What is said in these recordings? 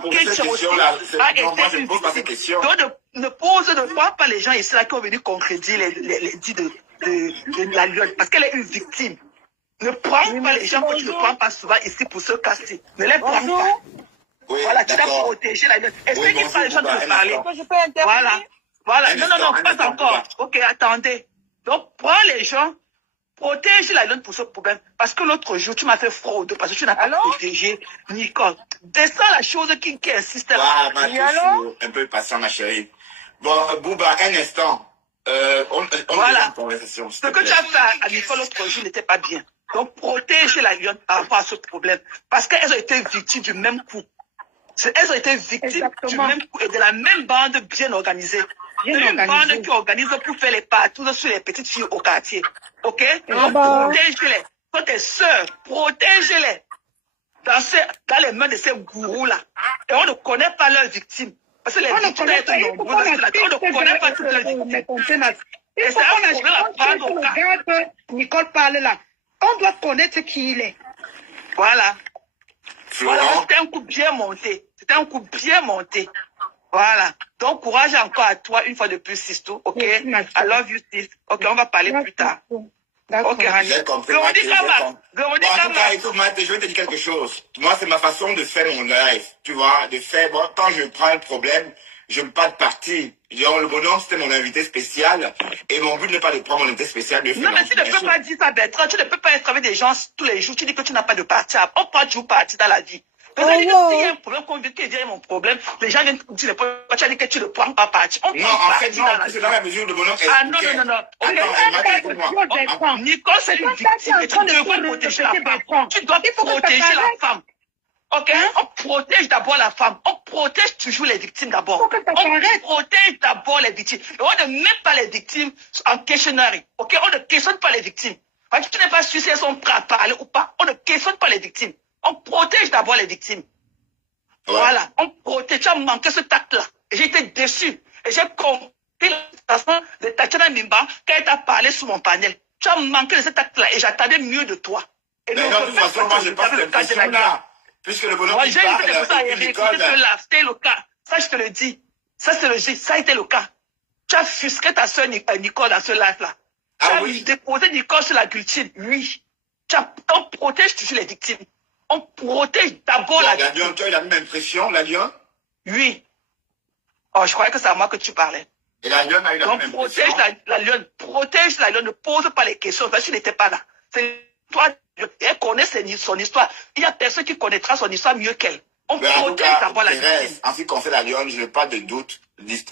pas poser cette question-là. Non, moi, je ne pose pas cette question. Donc, ne prends pas les gens ici là qui ont venu concrétiser les dits de la Lyon, parce qu'elle est une victime. Ne prends pas les gens que tu ne prends pas souvent ici pour se casser. Ne les prends pas. Oui, voilà, tu dois protéger la Lyon. Est-ce qu'il pas les gens de parler? Je peux intervenir? Voilà. Voilà. Non, pas encore. Ok, attendez. Donc, prends les gens. Protège la Lyon pour ce problème. Parce que l'autre jour, tu m'as fait fraude parce que tu n'as pas protégé Nicole. Descends la chose qui insiste. Ah, un peu patient, ma chérie. Bon, Bouba, un instant. Voilà. Une conversation, ce que tu as fait à Nicole l'autre jour n'était pas bien. Donc, protège la Lyon par rapport à ce problème. Parce qu'elles ont été victimes du même coup. Elles ont été victimes du même coup et de la même bande bien organisée. C'est une bande qui organise pour faire les partout sur les petites filles au quartier. Ok? Donc, protège-les. Quand tes sœurs, protège-les. Dans les mains de ces gourous-là. Et on ne connaît pas leurs victimes. Parce que les victimes sont nombreuses. On ne connaît pas toutes leurs victimes. Et c'est un problème à prendre au cas. Nicole parle là. On doit connaître qui il est. Voilà. Voilà, c'était un coup bien monté. C'était un coup bien monté. Voilà. Donc, courage encore à toi, une fois de plus, Sisto. Ok? I love you, sis. Ok, on va parler plus tard. Ok, Rani. Véronique, écoute, je vais te dire quelque chose. Moi, c'est ma façon de faire mon live. Tu vois, de faire, bon, quand je prends un problème, je ne pas de parti. Le bonhomme, c'était mon invité spécial. Et mon but n'est pas de prendre mon invité spécial. Non, mais tu ne peux pas dire ça, Bertrand. Tu ne peux pas être avec des gens tous les jours. Tu dis que tu n'as pas de parti. On prend toujours parti dans la vie. Parce que s'il y a un problème, qu'on veut qu'il y ait mon problème, les gens viennent dire, tu as dit que tu ne prends pas parti. Non, en fait, non, c'est dans la mesure de bonhomme. Ah non. Nicole, c'est une victime et tu devrais protéger la femme. Tu dois protéger la femme. Ok? On protège d'abord la femme. On protège toujours les victimes d'abord. On protège d'abord les victimes. Et on ne met pas les victimes en questionnaire. Ok? On ne questionne pas les victimes. Parce que tu n'es pas sûr si elles sont prêtes à parler ou pas. On ne questionne pas les victimes. On protège d'abord les victimes. Ouais. Voilà. On protège. Tu as manqué ce tact-là. Et j'ai été déçu. Et j'ai compris la façon de Tatiana Mimba quand elle t'a parlé sous mon panel. Tu as manqué de ce tact-là. Et j'attendais mieux de toi. Et mais non, de toute façon, moi, j'ai pas cette impression-là. Puisque le bonhomme qui parle, c'était le cas. Ça, je te le dis. Ça a été le cas. Tu as fusqué ta soeur Nicole dans ce live-là. Tu as déposé Nicole sur la guillotine. Oui. On protège toujours les victimes. On protège d'abord la victime. La Lyon, tu as eu la même impression, la Lyon? Oui. Oh, je croyais que c'est à moi que tu parlais. Et la Lyon a eu la même impression. Protège la Lyon, ne pose pas les questions, parce que tu n'étais pas là. C'est toi, elle connaît son histoire. Il n'y a personne qui connaîtra son histoire mieux qu'elle. On protège d'abord la victime. En ce qui concerne la Lyon, je n'ai pas de doute.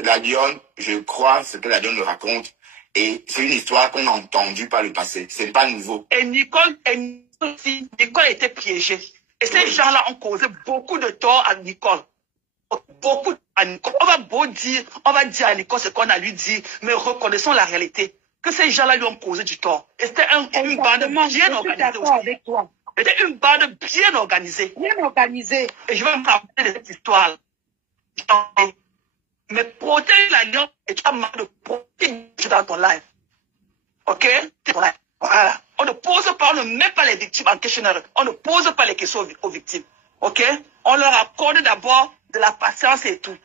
La Lyon, je crois ce que la Lyon me raconte. Et c'est une histoire qu'on a entendue par le passé. C'est pas nouveau. Et Nicole a été piégée. Et ces gens-là ont causé beaucoup de tort à Nicole. Beaucoup à Nicole. On va dire à Nicole ce qu'on a lui dit, mais reconnaissons la réalité. Que ces gens-là lui ont causé du tort. Et c'était une bande bien organisée aussi. C'était une bande bien organisée. Bien organisée. Et je vais me rappeler de cette histoire. Mais protège la Lyon et tu as mal de protéger dans ton live. Ok? Voilà. On ne pose pas, on ne met pas les victimes en questionnaire. On ne pose pas les questions aux victimes. Ok? On leur accorde d'abord de la patience et tout.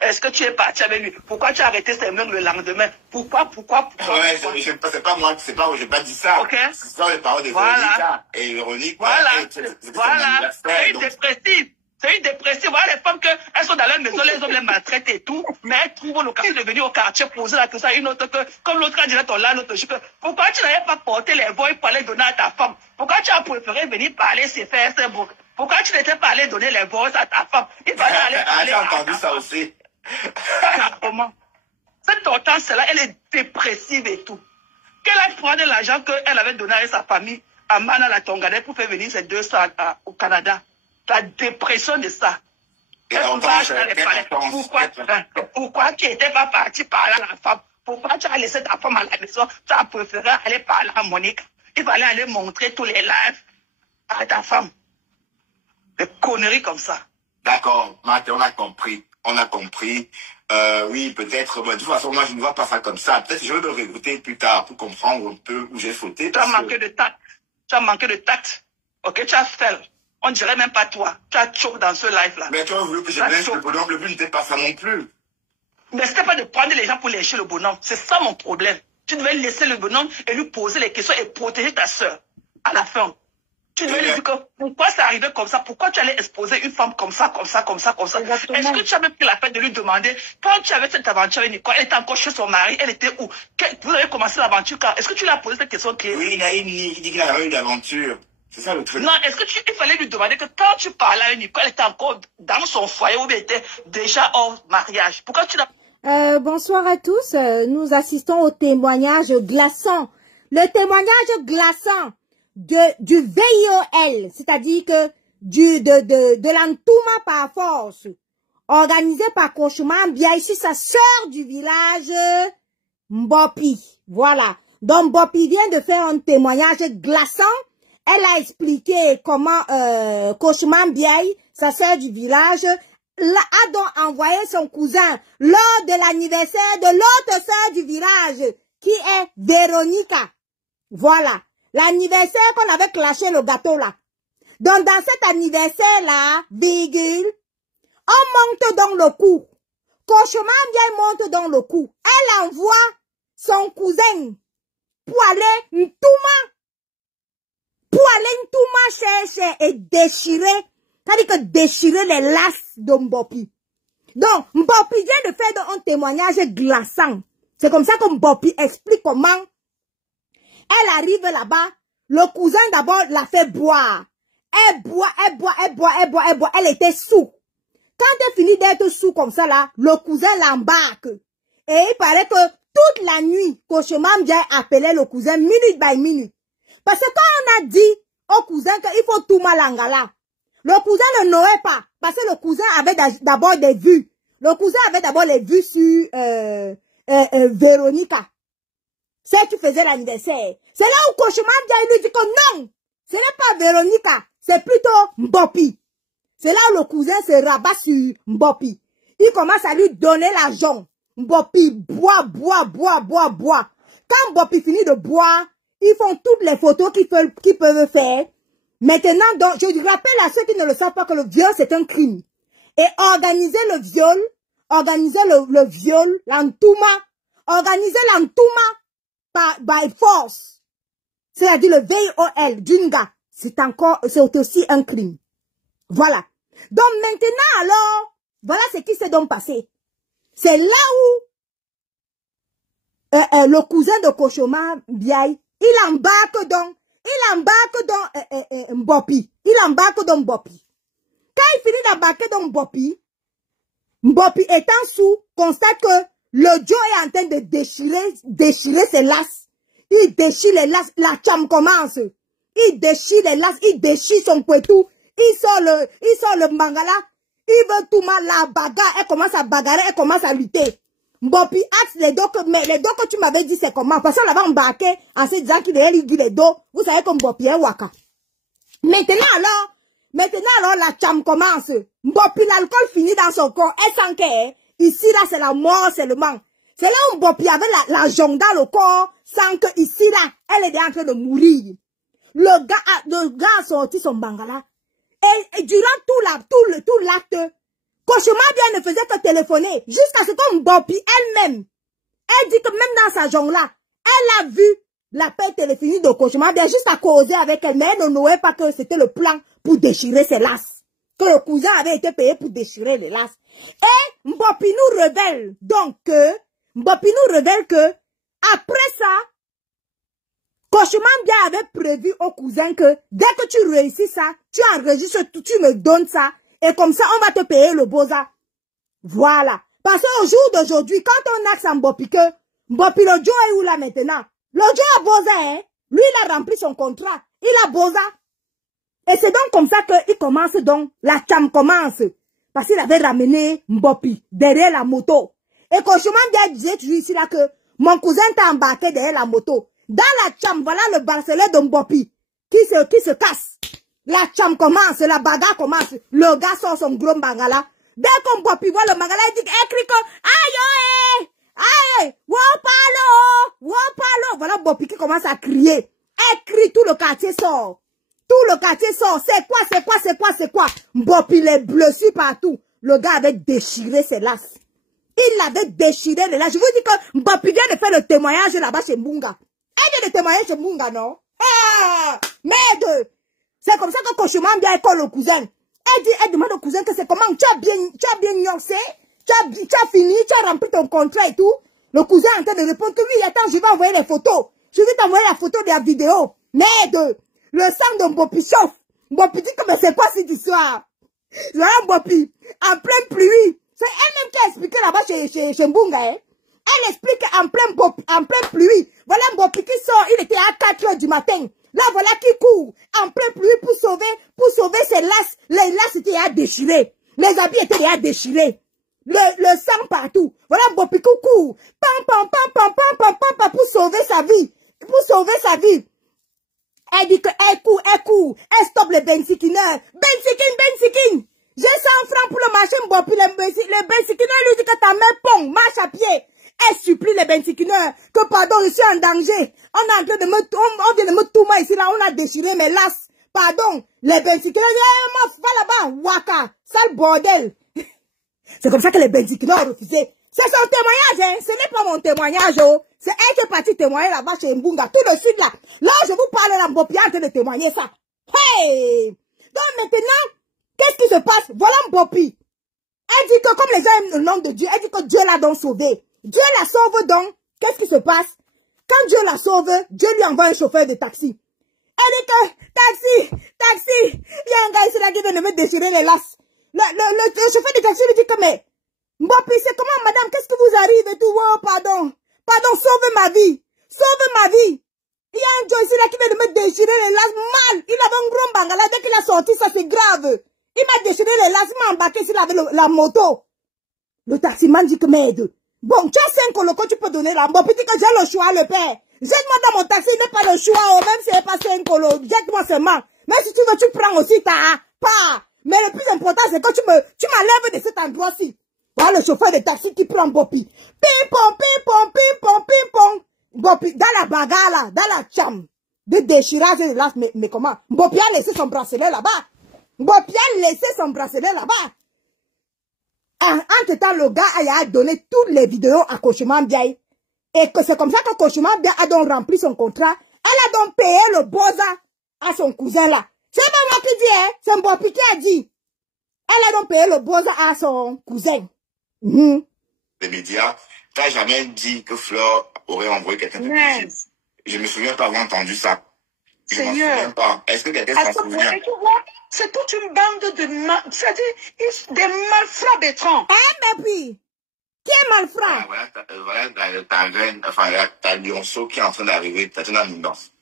Est-ce que tu es parti avec lui? Pourquoi tu as arrêté ses mains le lendemain? Pourquoi? Ouais, c'est pas moi, c'est pas, j'ai pas dit ça. Ok? C'est ça les paroles de Véronique. Et Véronique, c'est une dépressive. C'est une dépressive. Voilà les femmes elles sont dans leur maison, les hommes les maltraitent et tout, mais elles trouvent l'occasion de venir au quartier poser la question à une autre comme l'autre a dit là, l'autre jour, pourquoi tu n'avais pas porté les voix pour aller donner à ta femme? Pourquoi tu as préféré venir parler, c'est faire, c'est beau? Pourquoi tu n'étais pas allé donner les voix à ta femme? Il fallait aller parler. J'ai entendu ça aussi. Comment? Cette hortense-là, elle est dépressive et tout. Qu'elle a pris l'argent qu'elle avait donné à sa famille, à Mana la Tongane, pour faire venir ses 200 au Canada. La dépression de ça. Pourquoi tu n'étais pas parti parler à la femme? Pourquoi tu as laissé ta femme à la maison? Tu as préféré aller parler à Monique. Il fallait aller montrer tous les lives à ta femme. Des conneries comme ça. D'accord, Martin, on a compris. Oui, peut-être. De toute façon, moi, je ne vois pas ça comme ça. Peut-être que je vais me réécouter plus tard pour comprendre un peu où j'ai fauté. Tu as manqué de tact. Ok, tu as fait. On dirait même pas toi. Tu as choqué dans ce live-là. Mais tu as voulu que je lèche le bonhomme, le but n'était pas ça non plus. Mais c'était pas de prendre les gens pour lécher le bonhomme. C'est ça mon problème. Tu devais laisser le bonhomme et lui poser les questions et protéger ta soeur. À la fin. Tu devais lui dire que pourquoi c'est arrivé comme ça, pourquoi tu allais exposer une femme comme ça, comme ça, comme ça, comme ça. Est-ce que tu avais pris la peine de lui demander, quand tu avais cette aventure avec Nicole, elle était encore chez son mari, elle était où? Vous avez commencé l'aventure quand? Est-ce que tu lui as posé cette question clé? Oui, il dit qu'il a eu une aventure. C'est ça le truc. Non, est-ce que il fallait lui demander que quand tu parlais avec Nicole, elle était encore dans son foyer ou elle était déjà hors mariage? Pourquoi tu l'as... Bonsoir à tous. Nous assistons au témoignage glaçant. Le témoignage glaçant du VIOL, c'est-à-dire que de l'entouma par force, organisé par Koshuma Mbiaye, ici sa sœur du village Mbopi. Voilà. Donc Mbopi vient de faire un témoignage glaçant. Elle a expliqué comment Koshuma Mbiaye, sa sœur du village, a donc envoyé son cousin lors de l'anniversaire de l'autre sœur du village, qui est Véronica. Voilà. L'anniversaire qu'on avait clashé le gâteau là. Donc dans cet anniversaire-là, virgule, on monte dans le coup. Koshuma Mbiaye monte dans le coup. Elle envoie son cousin pour aller chercher et déchirer. C'est-à-dire que déchirer les lasses de Mbopi. Donc, Mbopi vient de faire un témoignage glaçant. C'est comme ça que Mbopi explique comment elle arrive là-bas. Le cousin d'abord l'a fait boire. Elle boit. Elle était sous. Quand elle finit d'être sous comme ça là, le cousin l'embarque. Et il paraît que toute la nuit, Koshuma Mbiaye appelait le cousin minute by minute. Parce que quand on a dit au cousin qu'il faut tout malangala, le cousin ne knowait pas. Parce que le cousin avait d'abord des vues. Le cousin avait d'abord les vues sur Véronica. C'est qui faisait l'anniversaire. C'est là où Koshuma Mbiaye lui dit que non, ce n'est pas Véronica, c'est plutôt Mbopi. C'est là où le cousin se rabat sur Mbopi. Il commence à lui donner l'argent. Mbopi boit. Quand Mbopi finit de boire, ils font toutes les photos qu'ils peuvent faire. Maintenant, donc, je rappelle à ceux qui ne le savent pas que le viol, c'est un crime. Et organiser le viol, l'entouma, organiser l'entouma by force, c'est-à-dire le VIOL, Djunga, c'est aussi un crime. Voilà. Donc maintenant, alors, voilà ce qui s'est donc passé. C'est là où le cousin de Koshuma Mbiaye, il embarque dans Mbopi. Quand il finit d'embarquer dans Mbopi étant sous, constate que le Joe est en train de déchirer ses lasses. Il déchire les lasses, la cham commence. Il déchire les lasses, il déchire son pouetou. Il sort le mangala. Il veut tout mal, la bagarre, elle commence à bagarrer, elle commence à lutter. Mbopi axe les dos mais les dos que tu m'avais dit c'est comment? Parce qu'on l'avait embarqué en se disant qu'il devait lui dire les dos. Vous savez comme Mbopi est waka. Maintenant alors la cham commence. Mbopi l'alcool finit dans son corps. Elle sent que ici là c'est la mort seulement. C'est là où Mbopi avait la jonque dans le corps, sans que ici là elle est en train de mourir. Le gars a sorti son bangala. Et durant tout l'acte, Koshuma Mbiaye ne faisait que téléphoner jusqu'à ce que Mbopi elle-même, elle dit que même dans sa jonque là, elle a vu l'appel téléphonique de Koshuma Mbiaye juste à causer avec elle, mais elle ne knowait pas que c'était le plan pour déchirer ses lasses. Que le cousin avait été payé pour déchirer les lasses. Et Mbopi nous révèle donc que après ça, Koshuma Mbiaye avait prévu au cousin que dès que tu réussis ça, tu enregistres, tu me donnes ça, et comme ça, on va te payer le boza. Voilà. Parce qu'au jour d'aujourd'hui, quand on axe à Mbopi que, Mbopi le Joe est où là maintenant? Le Joe a boza, hein? Lui, il a rempli son contrat. Il a boza. Et c'est donc comme ça qu'il commence donc, la cham commence. Parce qu'il avait ramené Mbopi derrière la moto. Et Koshuma Mbiaye disait toujours ici là que, mon cousin t'a embarqué derrière la moto. Dans la cham, voilà le barcelet de Mbopi qui se casse. La cham commence, la bagarre commence. Le gars sort son gros mangala. Dès que Mbopi voit le mangala, il dit, écrit que, aïe, wopalo. Voilà Mbopi qui commence à crier. Elle crie, tout le quartier sort. Tout le quartier sort. C'est quoi? Mbopi les blessures partout. Le gars avait déchiré ses lasses. Il avait déchiré les lasses. Je vous dis que Mbopi vient de faire le témoignage là-bas chez Mbunga. Elle vient de témoigner chez Mbunga, non? Ah! Merde! C'est comme ça que Kochimam bien école le cousin. Elle demande au cousin que c'est comment tu as bien nyoncé, tu as fini, tu as rempli ton contrat et tout. Le cousin est en train de répondre que oui, attends, je vais envoyer les photos. Je vais t'envoyer la photo de la vidéo. Merde! Le sang de Mbopi chauffe. Mbopi dit que mais c'est quoi cette histoire? Voilà Mbopi, en pleine pluie. C'est elle-même qui a expliqué là-bas chez Mbunga. Hein? Elle explique en pleine pluie. Voilà Mbopi qui sort, il était à 4 h du matin. Là, voilà qui court en pleine pluie pour sauver ses lasses. Les lasses étaient à déchirer. Les habits étaient à déchirer. Le sang partout. Voilà Mbopi qui court. Pour sauver sa vie. Elle dit qu'elle court. Elle stoppe les bensikineurs. Bensikin. J'ai 100 francs pour le marché Mbopi. Les bensikineurs lui dit que ta mère pong, marche à pied. Elle supplie les bensikineurs que pardon, je suis en danger. On est en train de on vient de me tourner ici là, on a déchiré mes lasses. Pardon, les bensikineurs, va là-bas, waka, sale bordel. C'est comme ça que les bensikineurs ont refusé. C'est son témoignage, hein. Ce n'est pas mon témoignage, oh. C'est elle qui est partie témoigner là-bas chez Mbunga, tout le sud là. Là, je vous parle là, Mbopi en train de témoigner ça. Hey! Donc maintenant, qu'est-ce qui se passe? Voilà Mbopi. Elle dit que comme les gens aiment le nom de Dieu, elle dit que Dieu l'a donc sauvé. Dieu la sauve donc. Qu'est-ce qui se passe? Quand Dieu la sauve, Dieu lui envoie un chauffeur de taxi. Elle dit que, taxi, il y a un gars ici là qui vient de me déchirer les lasses. Le chauffeur de taxi lui dit que, mais, Mbopi, c'est comment, madame, qu'est-ce qui vous arrive et tout? Oh, pardon, sauve ma vie. Il y a un Joe ici là qui vient de me déchirer les lasses mal. Il avait un gros bangala, dès qu'il a sorti, ça c'est grave. Il m'a déchiré les lasses, il m'a embarqué ici là avec la moto. Le taximan dit que, merde. Bon, tu as 5 colocos, tu peux donner là. Bon, petit que j'ai le choix, le père. Jette-moi dans mon taxi, il n'est pas le choix, oh, même si c'est pas 5 colocos. Jette-moi seulement. Mais si tu veux, tu prends aussi ta part. Mais le plus important, c'est que tu m'enlèves de cet endroit-ci. Voilà le chauffeur de taxi qui prend Mbopi. Ping-pong. Mbopi, dans la bagarre là, dans la cham. De déchirage de l'as, mais comment? Mbopi a laissé son bracelet là-bas. Entre-temps, le gars a donné toutes les vidéos à Kochimam Biaye. Et que c'est comme ça que Kochimam Biaye a donc rempli son contrat. Elle a donc payé le boza à son cousin là. C'est pas moi qui dis, hein. C'est Mbopi qui a dit. Elle a donc payé le boza à son cousin. Les médias, t'as jamais dit que Fleur aurait envoyé quelqu'un de plus. Je me souviens pas avoir entendu ça. Je m'en souviens pas. Est-ce que quelqu'un s'en souvient? C'est toute une bande de des malfrats bétrans. Hein, Mbopi? Qui est malfrat? Voilà ta reine, enfin, ta lionceau qui est en train d'arriver, t'as une ambiance.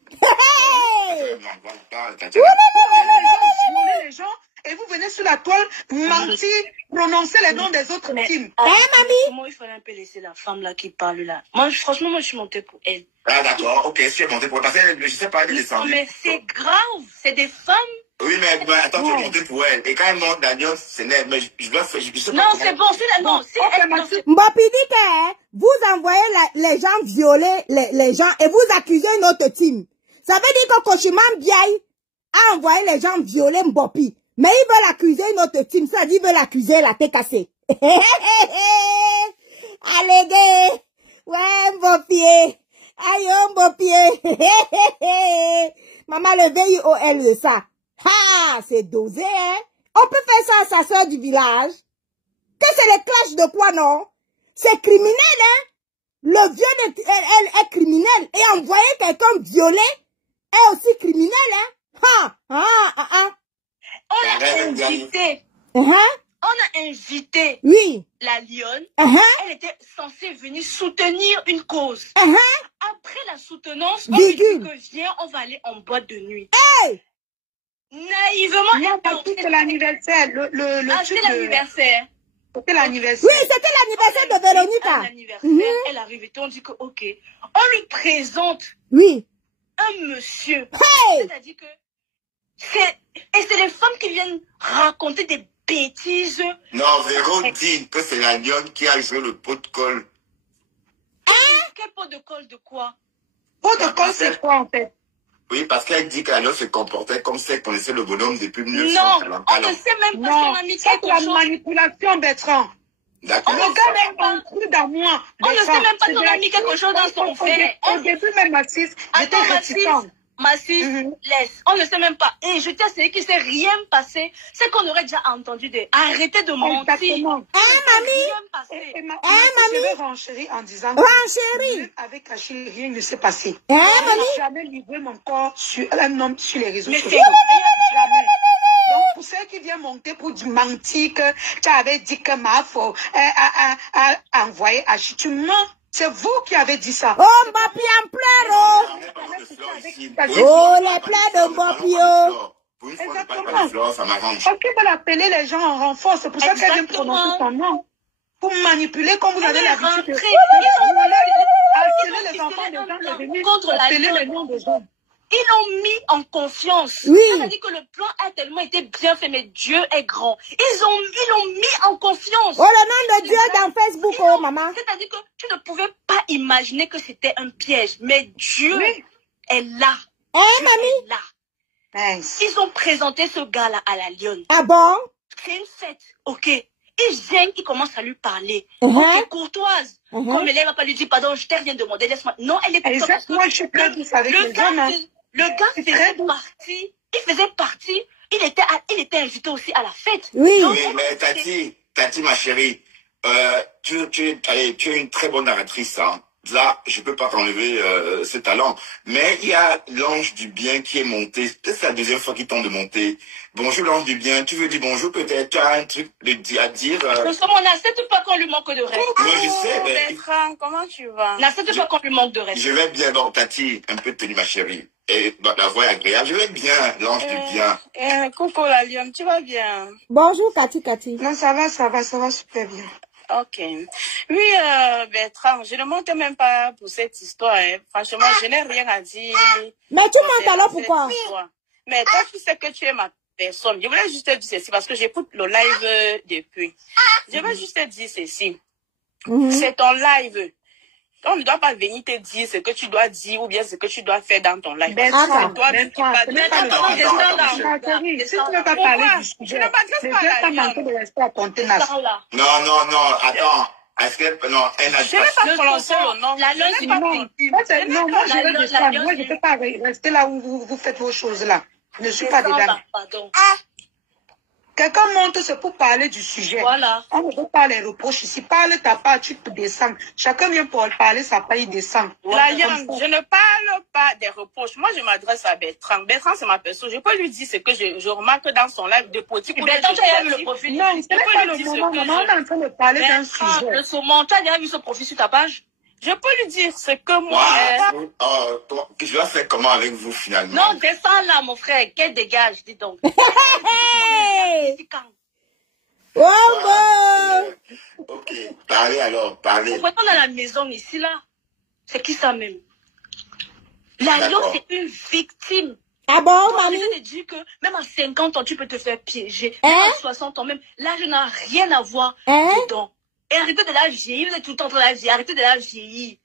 Les gens, et vous venez sur la toile, mentir, prononcer les noms des autres teams. Hein, mamie? Comment il fallait un peu laisser la femme là qui parle là? Franchement, je suis montée pour elle. Ah, d'accord, ok, si tu es montée pour elle, parce que je sais pas, elle est descendue. Mais c'est grave, c'est des femmes. Oui, mais attends, tu es montée pour elle. Et quand elle monte d'Agnon, c'est net, mais je dois faire, je sais pas. Non, c'est bon, c'est là, non, c'est elle. Mbopi dit que vous envoyez les gens violer les gens et vous accusez notre team. Ça veut dire que Kochimam Biaye a envoyé les gens violer Mbopi. Mais ils veulent accuser notre team, ça dit ils veulent accuser la tête cassée. Allez, gay. Ouais, Mbopi. Aïe, Mbopi. Maman, le VIOL de ça. Ah, c'est dosé, hein. On peut faire ça à sa soeur du village. Que c'est les clashs de quoi, non? C'est criminel, hein. Le viol elle est criminel. Et envoyer quelqu'un violé est aussi criminel, hein. On a invité. On a invité. Oui. La lionne. Elle était censée venir soutenir une cause. Après la soutenance, on lui dit que viens, on va aller en boîte de nuit. Hey! Naïvement, c'était l'anniversaire. C'était l'anniversaire. C'était l'anniversaire. Oui, c'était l'anniversaire de Véronica. L'anniversaire, elle arrive et on dit que ok. On lui présente un monsieur. Hey! C'est-à-dire que c'est les femmes qui viennent raconter des bêtises. Non, Véro dit que c'est la lionne qui a joué le pot de colle. Quel pot de colle de quoi? Pot de colle, c'est quoi en fait? Oui, parce qu'elle dit qu'elle se comportait comme si elle connaissait le bonhomme depuis 1900. Non, on ne sait même pas si on a mis quelque chose. C'est la manipulation, Bertrand. D'accord. Le gars est un cru dans moi. On ne sait même pas si on a mis quelque chose dans son fait. Au début, même Massis, j'étais réticente. Massis, laisse. On ne sait même pas. Et je tiens à dire qu'il ne s'est rien passé. C'est qu'on aurait déjà entendu arrêtez de mentir. Exactement. Mamie. Je vais renchérir en disant avec Achille, rien ne s'est passé. Je n'ai jamais livré mon corps sur un homme sur les réseaux sociaux. Jamais. Donc, pour ceux qui viennent monter pour mentir que tu avais dit que ma faux a envoyé Achille, tu mens. C'est vous qui avez dit ça. Oh, Mbappé en pleure, oh, les pleurs de Mbappé, Exactement. Ok, vous l'appeler les gens en renfort. C'est pour ça qu'elle vient prononcer son nom. Pour manipuler comme vous avez l'habitude de faire. Appeler les enfants des gens, les venus, appeler les noms des gens. Ils l'ont mis en confiance. Oui. C'est-à-dire que le plan a tellement été bien fait, mais Dieu est grand. Ils l'ont mis en confiance. Oh, le nom de Dieu dans Facebook, oh, maman. C'est-à-dire que tu ne pouvais pas imaginer que c'était un piège, mais Dieu est là. Dieu est là. Ils ont présenté ce gars-là à la lionne. Ah bon? C'est une fête, ok. Ils viennent, ils commencent à lui parler. Ok, courtoise. Comme elle va pas lui dire, pardon, je t'ai rien demandé, laisse-moi. Non, elle est courtoise. Exactement, je suis très douce avec les gens. Le gars faisait partie, il était invité aussi à la fête. Oui. Oui, mais Tati, ma chérie, tu es une très bonne narratrice, hein. Là, je peux pas t'enlever ce talent. Mais il y a l'ange du bien qui est monté. Peut-être c'est la deuxième fois qu'il tente de monter. Bonjour l'ange du bien, tu veux dire bonjour peut-être? Tu as un truc à dire On n'accepte pas qu'on lui manque de respect. Oui, je sais, mais... Bertrand, comment tu vas? N'accepte pas qu'on lui manque de respect. Je vais bien, donc Tati, un peu de tenue ma chérie. Et la voix est agréable. Je vais bien, l'ange du bien. Coucou la lionne, tu vas bien? Bonjour Cathy. Non, ça va super bien. Ok. Oui, Bertrand, je ne monte même pas pour cette histoire. Hein. Franchement, je n'ai rien à dire. Mais tu montes alors pourquoi? Mais toi, tu sais que tu es ma personne. Je voulais juste te dire ceci parce que j'écoute le live depuis. Je vais juste te dire ceci. C'est ton live. On ne doit pas venir te dire ce que tu dois dire ou bien ce que tu dois faire dans ton live. C'est toi qui parles. Si tu ne veux pas parler du sujet, les gens t'ont manqué de respect à ton tenace. Non, attends. Est-ce que, non, elle n'a pas... Je n'ai pas prononcé le nom. La lionne, c'est pas victime. Non, moi, je vais descendre. Moi, je ne peux pas rester là où vous faites vos choses là. Je ne suis pas dedans. Quelqu'un monte, c'est pour parler du sujet. Voilà. On ne veut pas les reproches ici. Parle ta part, tu te descends. Chacun vient pour parler sa part, il descend. Voilà. Je ne parle pas des reproches. Moi, je m'adresse à Bertrand. Bertrand, c'est ma personne. Je peux lui dire ce que je remarque dans son live de politique. Bertrand, tu as vu le profil? Non, ce n'est pas le moment. Maman, on est en train de parler d'un sujet. Le saumon, tu as déjà vu ce profil sur ta page? Je peux lui dire ce que moi... je dois faire comment avec vous finalement? Non, descends là, mon frère. Qu'elle dégage, dis donc. Ok, parlez alors, parlez. Pourquoi on est dans la maison ici, là? C'est qui ça même? La lionne, c'est une victime. Ah bon, mamie? Je te dis que même à 50 ans, tu peux te faire piéger. Même à 60 ans, même l'âge n'a rien à voir dedans. Et arrêtez de la vieillir, vous êtes tout le temps en train de la vieillir, arrêtez de la vieillir.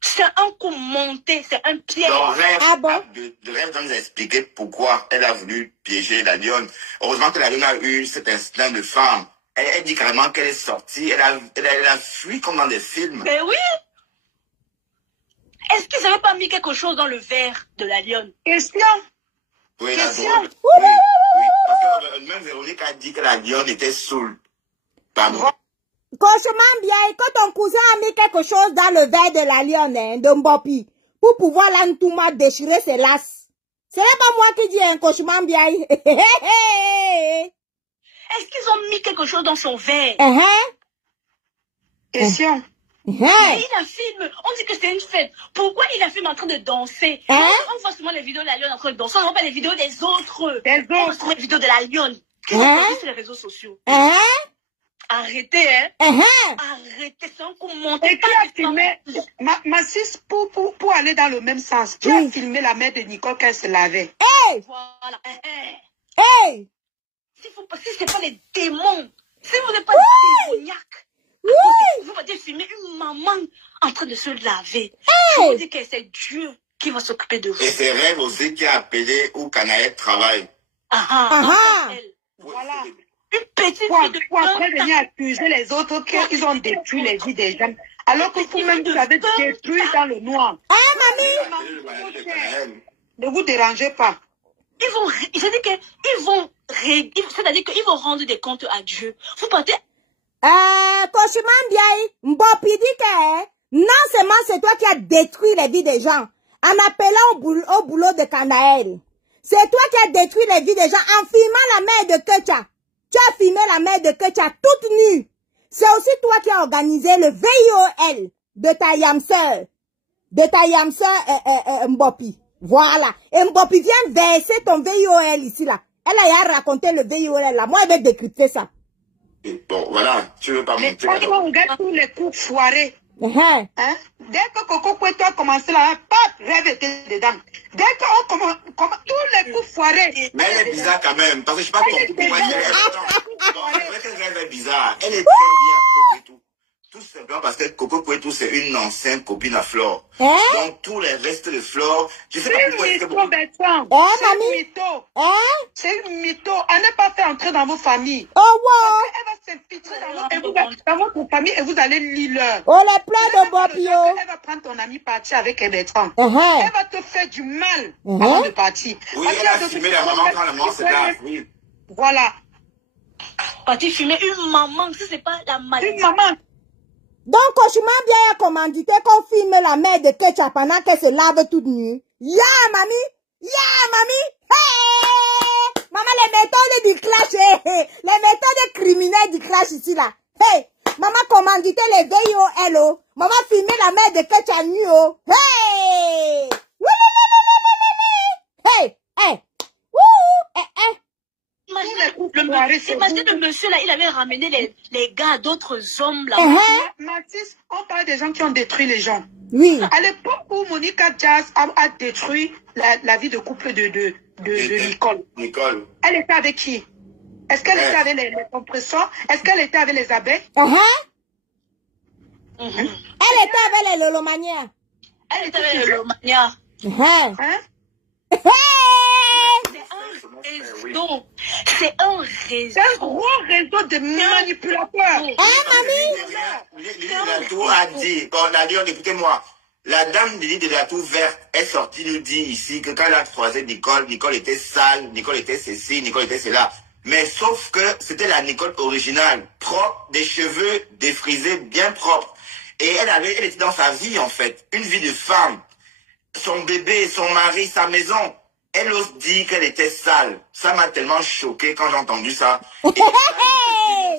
C'est un coup monté, c'est un piège. De Rêve de nous expliquer pourquoi elle a voulu piéger la lionne. Heureusement que la lionne a eu cet instinct de femme. Elle dit carrément qu'elle est sortie, elle a fui comme dans des films. Mais oui! Est-ce qu'ils n'avaient pas mis quelque chose dans le verre de la lionne? Question. Oui, question. Oui, parce que même Véronique a dit que la lionne était saoule. Pardon. Cauchemar bien, quand ton cousin a mis quelque chose dans le verre de la lionne, de Mbopi, pour pouvoir l'entouma déchirer ses lasses. Ce n'est pas moi qui dis un cauchemar bien. Est-ce qu'ils ont mis quelque chose dans son verre? Question. Mais il a filmé. On dit que c'est une fête. Pourquoi il a filmé en train de danser? On voit souvent les vidéos de la lionne en train de danser. On voit pas les vidéos des autres. On voit les vidéos de la lionne qui sont sorties sur les réseaux sociaux. Arrêtez, hein. Arrêtez, c'est un coup monté. Et qui a filmé, Massis, pour aller dans le même sens, qui a filmé la mère de Nicole quand elle se lavait? Voilà. Si c'est pas les démons, si vous n'êtes pas des démoniaques, vous pouvez filmer une maman en train de se laver. Je vous dis que c'est Dieu qui va s'occuper de vous. Et c'est Rêve aussi qui a appelé où Canaël travaille. Voilà. Une petite Pour fille de après venir accuser les autres qu'ils ont détruit les vies des gens. Alors que vous-même, vous avez détruit dans le noir. Ne vous dérangez pas. C'est-à-dire qu'ils vont rendre des comptes à Dieu. Vous partez. Mbopi dit que non seulement c'est toi qui as détruit les vies des gens en appelant au boulot de Canaël. C'est toi qui as détruit les vies des gens en filmant la mère de Kecha. Tu as filmé la mère de Kecha toute nue. C'est aussi toi qui as organisé le VIOL de ta yamseur. Mbopi. Voilà. Et Mbopi vient verser ton VIOL ici là. Elle a raconté le VIOL là. Moi, elle va décrypter ça. Bon, voilà. Tu veux pas monter. Franchement, on regarde tous les coups foirés. Hein? Dès que Coco Koueto a commencé là, Rêve était dedans. Dès qu'on commence, tous les coups foirés. Mais elle est bizarre quand même, parce que je sais pas pourquoi elle est bizarre. Elle est très bien, Coco Koueto. Tout simplement parce que Coco Koueto, c'est une ancienne copine à Flore. Donc tous les restes de Flore, je sais pas pourquoi elle fait beaucoup. C'est une mytho. Elle n'est pas fait entrer dans vos familles. Oh wow. Elle va s'infiltrer dans votre famille et vous allez lire leur. Oh les plans de Bobio. Elle va prendre ton ami partir avec Bertrand. Elle va te faire du mal avant de partir. Oui, elle a fumé la maman quand la maman se lave. Oui. Voilà. Partir fumer une maman, si c'est pas la maladie. Une maman. Donc, Koshima bien a commandité qu'on filme la mère de Kecha pendant qu'elle se lave toute nue. Mami! Hey! Maman, les méthodes du clash, les méthodes criminelles du clash ici, là. Hey! Maman commandité les VIOL, maman filmé la mère de Kecha nue, oh. Hey! Hey! Hey! Imagine le monsieur là, il avait ramené les gars d'autres hommes là. Mathis, on parle des gens qui ont détruit les gens. Oui. À l'époque où Monica Jazz a détruit la vie de couple de Nicole. Elle était avec qui? Est-ce qu'elle était avec les compresseurs? Est-ce qu'elle était avec les abeilles? Elle était avec les lolomanières. Elle était avec les lolomanières. C'est un réseau. C'est un gros réseau de manipulateurs. Mamie? Lily Delatou a dit, écoutez-moi, la dame de Lily Delatou verte est sortie nous dit ici que quand elle a croisé Nicole était sale, Nicole était ceci, Nicole était cela. Mais sauf que c'était la Nicole originale, propre, des cheveux défrisés, bien propres. Et elle était dans sa vie en fait, une vie de femme. Son bébé, son mari, sa maison. Elle ose dire qu'elle était sale. Ça m'a tellement choqué quand j'ai entendu ça. Et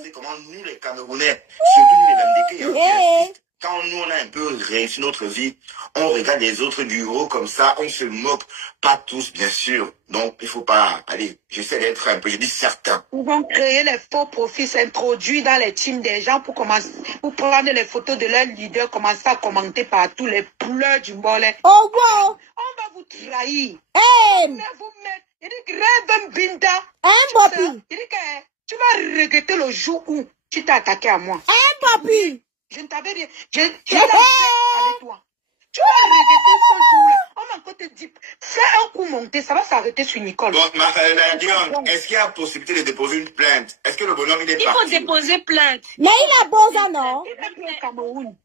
c'est comment nous les Camerounais, surtout nous les Bamdékés, quand nous on a un peu réussi notre vie, on regarde les autres du haut comme ça, on se moque. Pas tous bien sûr. Donc il faut pas, allez, j'essaie d'être un peu, je dis certains. Ils vont créer les faux profils, s'introduire dans les teams des gens pour commencer, pour prendre les photos de leurs leaders, commencer à commenter partout les pleurs du mollet. Oh wow! On va vous trahir. Hey! Il dit que Rêve Binda. Bopi. Il dit que tu vas regretter le jour où tu t'es attaqué à moi. Bopi. Je ne t'avais rien. J'ai la paix avec toi. Tu vas regretter ce jour-là. On va encore te dire, fais un coup monté, ça va s'arrêter sur Nicole. Bon, est-ce qu'il y a possibilité de déposer une plainte? Est-ce que le bonhomme il est parti? Il faut déposer plainte. Mais il a beau ça, non? Il est plus au Cameroun.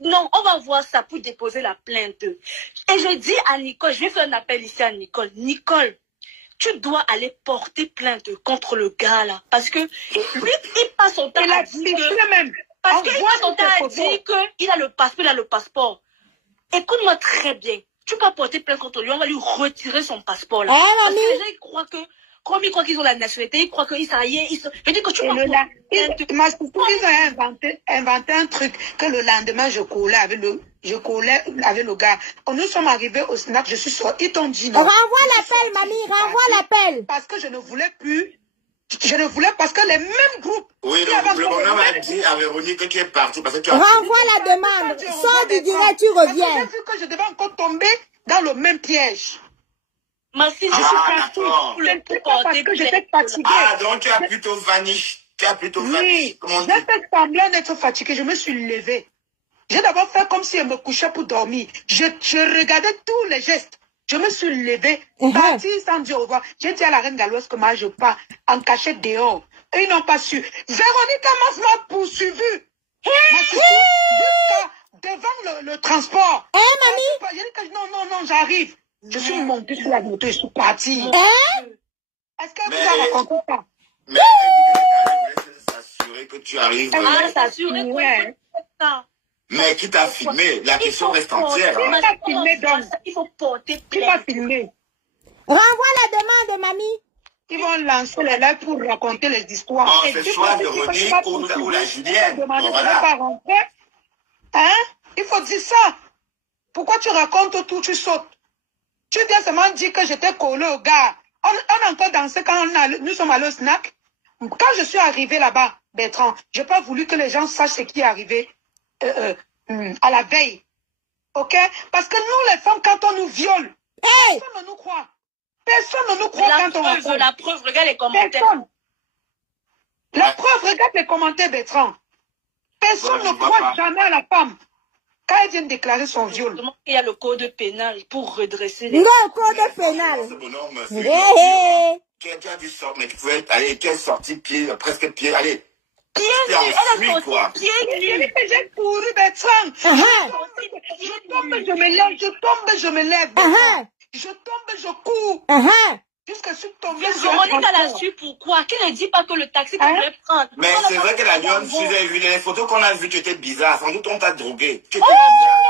Non, on va voir ça pour déposer la plainte. Et je dis à Nicole, je vais faire un appel ici à Nicole. Nicole, tu dois aller porter plainte contre le gars là. Parce que lui, il passe son temps à dire que... Parce qu'il passe son temps à dire qu'il a le passeport, Écoute-moi très bien. Tu peux porter plainte contre lui, on va lui retirer son passeport là. Parce que les gens, ils croient que... Comme ils croient qu'ils ont la nationalité, ils croient qu'ils s'arrivent. Je dis que tu peux ils ont inventé un truc que le lendemain, je collais avec le gars. Quand nous sommes arrivés au snack, je suis sortie, ils t'ont dit non. Renvoie l'appel, mamie, renvoie l'appel. Parce que je ne voulais plus. Parce que les mêmes groupes. Oui, le bonhomme a dit à Véronique que tu es parti parce que tu as... Renvoie la demande. Sors du direct, tu reviens. J'ai vu que je devais encore tomber dans le même piège. Merci, je suis partie parce que j'étais fatiguée. Ah, donc tu as plutôt vanish. Oui, j'ai fait semblant d'être fatiguée. Je me suis levée. J'ai d'abord fait comme si elle me couchait pour dormir. Je regardais tous les gestes. Je me suis levée, partie sans dire au revoir. J'ai dit à la reine Galoise que moi je pars en cachette dehors. Et ils n'ont pas su. Véronica m'a poursuivi. Jusqu'à devant le transport. Mamie? J'ai dit que non, j'arrive. Je suis montée sur la moto et je suis partie. Est-ce qu'elle vous a raconté ça? Mais elle voulait s'assurer que tu arrives. S'assurer que mais qui t'a filmé? La question reste entière. Il faut porter plainte. Qui m'a filmé? Renvoie la demande, mamie. Ils vont lancer les lettres pour raconter les histoires. C'est soit Véronique ou la Julienne. Voilà. Pas rentrer. Hein? Il faut dire ça. Pourquoi tu racontes tout, tu sautes? Tu viens seulement dire que j'étais collé au gars. On a encore dansé quand nous sommes allés au snack. Quand je suis arrivée là-bas, Bertrand, je n'ai pas voulu que les gens sachent ce qui est arrivé à la veille. Ok? Parce que nous, les femmes, quand on nous viole, personne ne nous croit. Personne ne nous croit quand on raconte. La preuve, regarde les commentaires. Personne. La preuve, regarde les commentaires, Bertrand. Personne ne croit jamais à la femme. Quand elle vient de déclarer son viol. Il y a le code pénal pour redresser les... Le code pénal. Tu as dit ça, mais tu pouvais aller, quelle sortie, pied, presque pied, allez. Pied nu, elle a sorti pied nu. J'ai couru, Bertrand. Je tombe, je me lève, je tombe, je me lève. Je tombe, je cours. Jusqu'à ce que je tombe. Véronique a su pourquoi. Qui ne dit pas que le taxi pouvait prendre. Mais c'est vrai que la lionne, si vous avez vu les photos qu'on a vues, tu étais bizarre. Sans doute on t'a drogué. Tu étais bizarre.